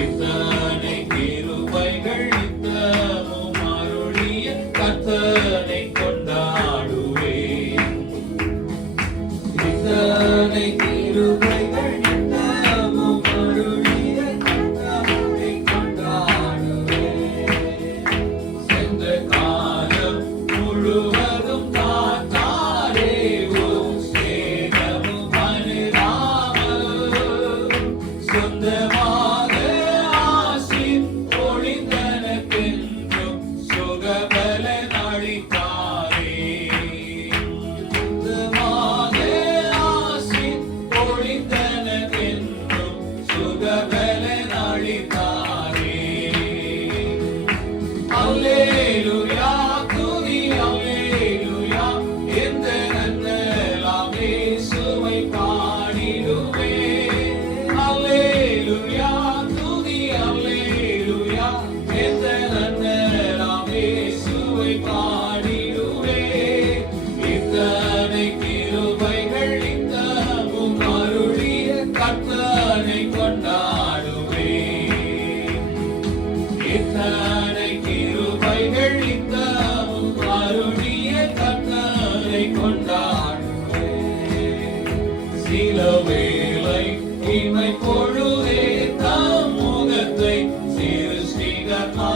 இத்தனை கிருபைகள் நித்தமும் அருளிய கர்த்தனை கொண்டாடுவே. இத்தனை கிருபைகள் நித்தமும் அருளிய கர்த்தனை கொண்டாடுவே.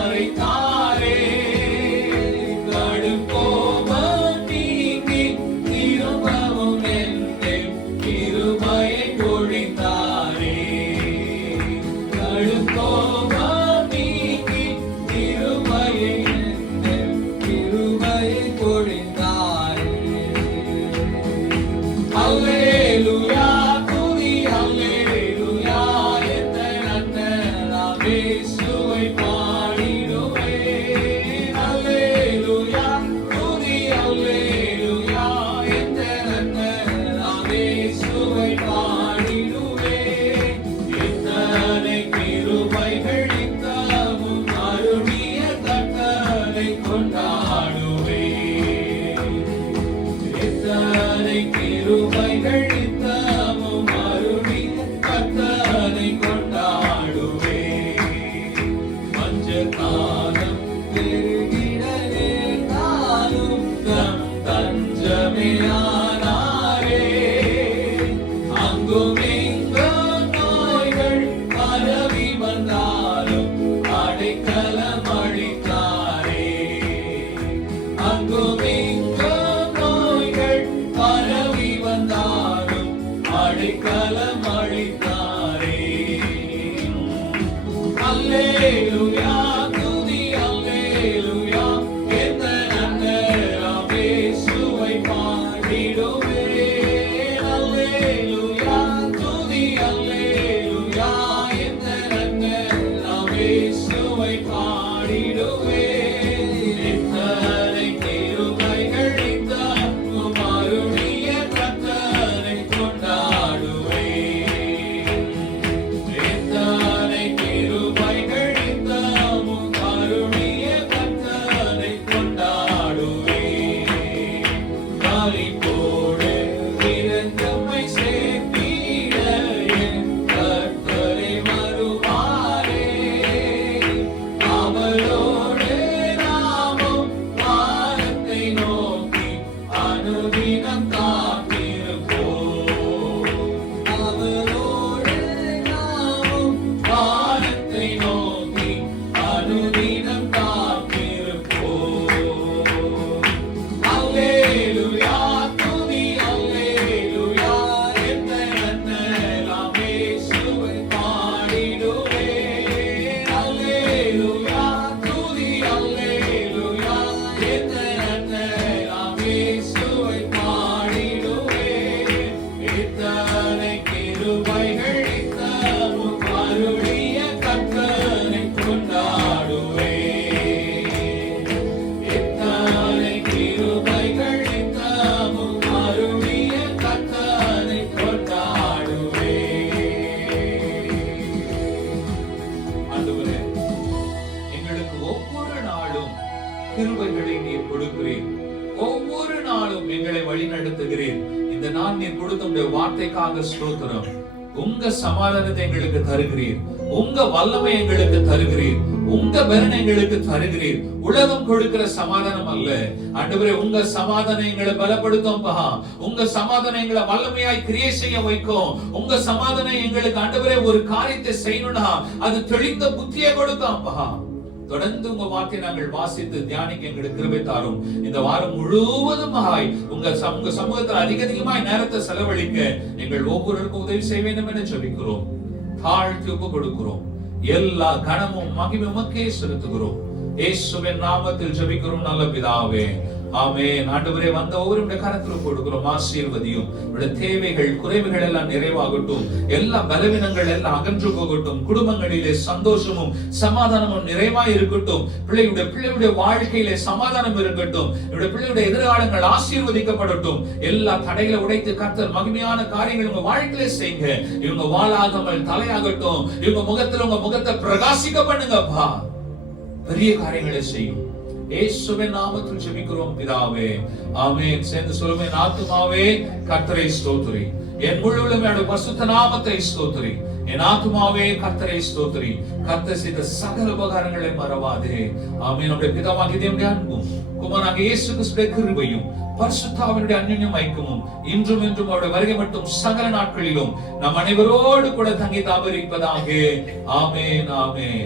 மறைத்தாரே, கடும் கோபம் நீங்கி திரும்பவும் என்னை கிருபையை பொழிந்தாரே. கடும் கோபம் நீங்கி கிருபையை என்னை கிருபையை பொழிந்தாரே. அல்லேலூயா துதி அல்லேலூயா, எந்த நன்மையாம் இயேசுவை பாடிடுவேன். அல்லேலூயா துதி அல்லேலூயா, எந்த நன்மையாம் இயேசுவை பாடிடுவேன். இத்தனை கிருபைகள் இத்தமும் அருளிய கர்த்தரை கொண்டாடுவேன். இத்தனை கிருபைகள் இத்தமும் அருளிய கர்த்தரை கொண்டாடுவேன். பஞ்சகாலம் பெருகிடவே நானும் தம் தஞ்சமையானாரே. அங்கும் இங்கும் நோய்கள் பரவி வந்தாலும் அடைக்கலம் அளித்தாரே. அங்கும் இங்கும் நோய்கள் பரவி வந்தாலும் அடைக்கலம் அளித்தாரே. அல்லேலூயா துதி அல்லேலூயா, எந்த நன்மையாம் இயேசுவை பாடிடுவேன். அல்லேலூயா துதி அல்லேலூயா, எந்த நன்மையாம் இயேசுவை பாடிடுவேன். இத்தனை கிருபைகள் இத்தமும் அருளிய கர்த்தரை கொண்டாடுவேன். இத்தனை கிருபைகள் இத்தமும் அருளிய கர்த்தரை கொண்டாடுவேன். களிப்போடு இரக்கமை சேர்த்திட என் கர்த்தரை வருவாரே. அவளோடு நாமும் வானத்தை நோக்கி அனுதினம் காத்திருப்போம். அவளோடு நாமும் வானத்தை நோக்கி அனுதினம் காத்திருப்போம். அல்லேலூயா துதி அல்லேலூயா, எந்த நன்மையாம் இயேசுவை பாடிடுவேன். அல்லேலூயா துதி அல்லேலூயா, எந்த நன்மையாம் இயேசுவை பாடிடுவேன். இத்தனை கிருபைகள் இத்தமும் அருளிய கர்த்தரை கொண்டாடுவேன். இத்தனை கிருபைகள் இத்தமும் அருளிய கர்த்தரை கொண்டாடுவேன். ஆண்டவரே, எங்களுக்கு ஒவ்வொரு நாளும் கிருபைகளை நீர் கொடுக்கிறீர். ஒவ்வொரு நாளும் எங்களை வழி நடத்துகிறீர். இந்த நாள் நீர் கொடுத்த உடைய வார்த்தைக்காக ஸ்தோத்திரம். உங்க சமாதானத்தை எங்களுக்கு தருகிறீர். உங்க வல்லமை எங்களுக்கு தருகிறீர். உங்க பலனை எங்களுக்கு தருகிறீர். உலகம் கொடுக்கிற சமாதானம் அல்ல ஆண்டவரே. உங்க சமாதானம் எங்களை பலப்படுத்தும்பா. உங்க சமாதானம் எங்களை வல்லமையாய் கிரியை செய்ய வைக்கும். உங்க சமாதானம் எங்களுக்கு ஆண்டவரே ஒரு காரியத்தை செய்யணும்னா அது தெளிந்த புத்தியை கொடுத்தாம்பா. தொடர்ந்து உங்க வார்த்தை நாங்கள் வாசித்து தியானிக்க எங்களுக்கு கிருபை தாரும். இந்த வாரம் முழுவதும் உங்க சமூகத்தில் அதிகமாய் நேரத்தை செலவழிக்க எங்கள் ஒவ்வொருவருக்கும் உதவி செய்ய வேண்டும் என ஜெபிக்கிறோம். தாழ்த்தி ஒப்பு கொடுக்கிறோம். எல்லா கனமும் மகிமை உமக்கே செலுத்துகிறோம். இயேசுவின் நாமத்தில் ஜெபிக்கிறோம் நல்ல பிதாவே, ஆமென். ஆண்டவரே, வந்த ஒவ்வொருடைய கரத்தில் கொடுக்கிறோம். ஆசீர்வதியும். உடைய தேவைகள் குறைவுகள் எல்லாம் நிறைவாகட்டும். எல்லா பலவீனங்கள் எல்லாம் அகன்று போகட்டும். குடும்பங்களிலே சந்தோஷமும் சமாதானமும் நிறைவாய் இருக்கட்டும். பிள்ளையுடைய வாழ்க்கையிலே சமாதானம் இருக்கட்டும். இவருடைய பிள்ளையுடைய எதிர்காலங்கள் ஆசீர்வதிக்கப்படட்டும். எல்லா தடைகளை உடைத்து கர்த்தர் மகிமையான காரியங்கள் உங்க வாழ்க்கையிலே செய்யுங்க. இவங்க வாழாகாமல் தலையாகட்டும். இவங்க உங்க முகத்தை பிரகாசிக்க பண்ணுங்கப்பா. பெரிய காரியங்களை செய்யும். இயேசுவின் நாமத்தில் ஜெபிக்கிறோம் பிதாவே, ஆமென். சேர்ந்து சொல்லுமே, என் ஆத்துமாவே கர்த்தரை ஸ்தோத்திரி, என் முழு உள்ளமே பரிசுத்த நாமத்தை ஸ்தோத்திரி. என் ஆத்துமாவே கர்த்தரை ஸ்தோத்திரி. கர்த்தர் செய்த சகல உபகாரங்களை மறவாதே. ஆமென். நம்முடைய பிதாவாகிய தேவனுடைய அன்பும் குமாரனாகிய இயேசு கிறிஸ்துவின் கிருபையும் பரிசுத்தாவினுடைய அன்யோன்யம் ஐக்கியமும் இன்றும் என்றும் அவருடைய வருகை மட்டும் சகல நாட்களிலும் நம் அனைவரோடு கூட தங்கி தாபரிப்பதாக. ஆமென், ஆமென்.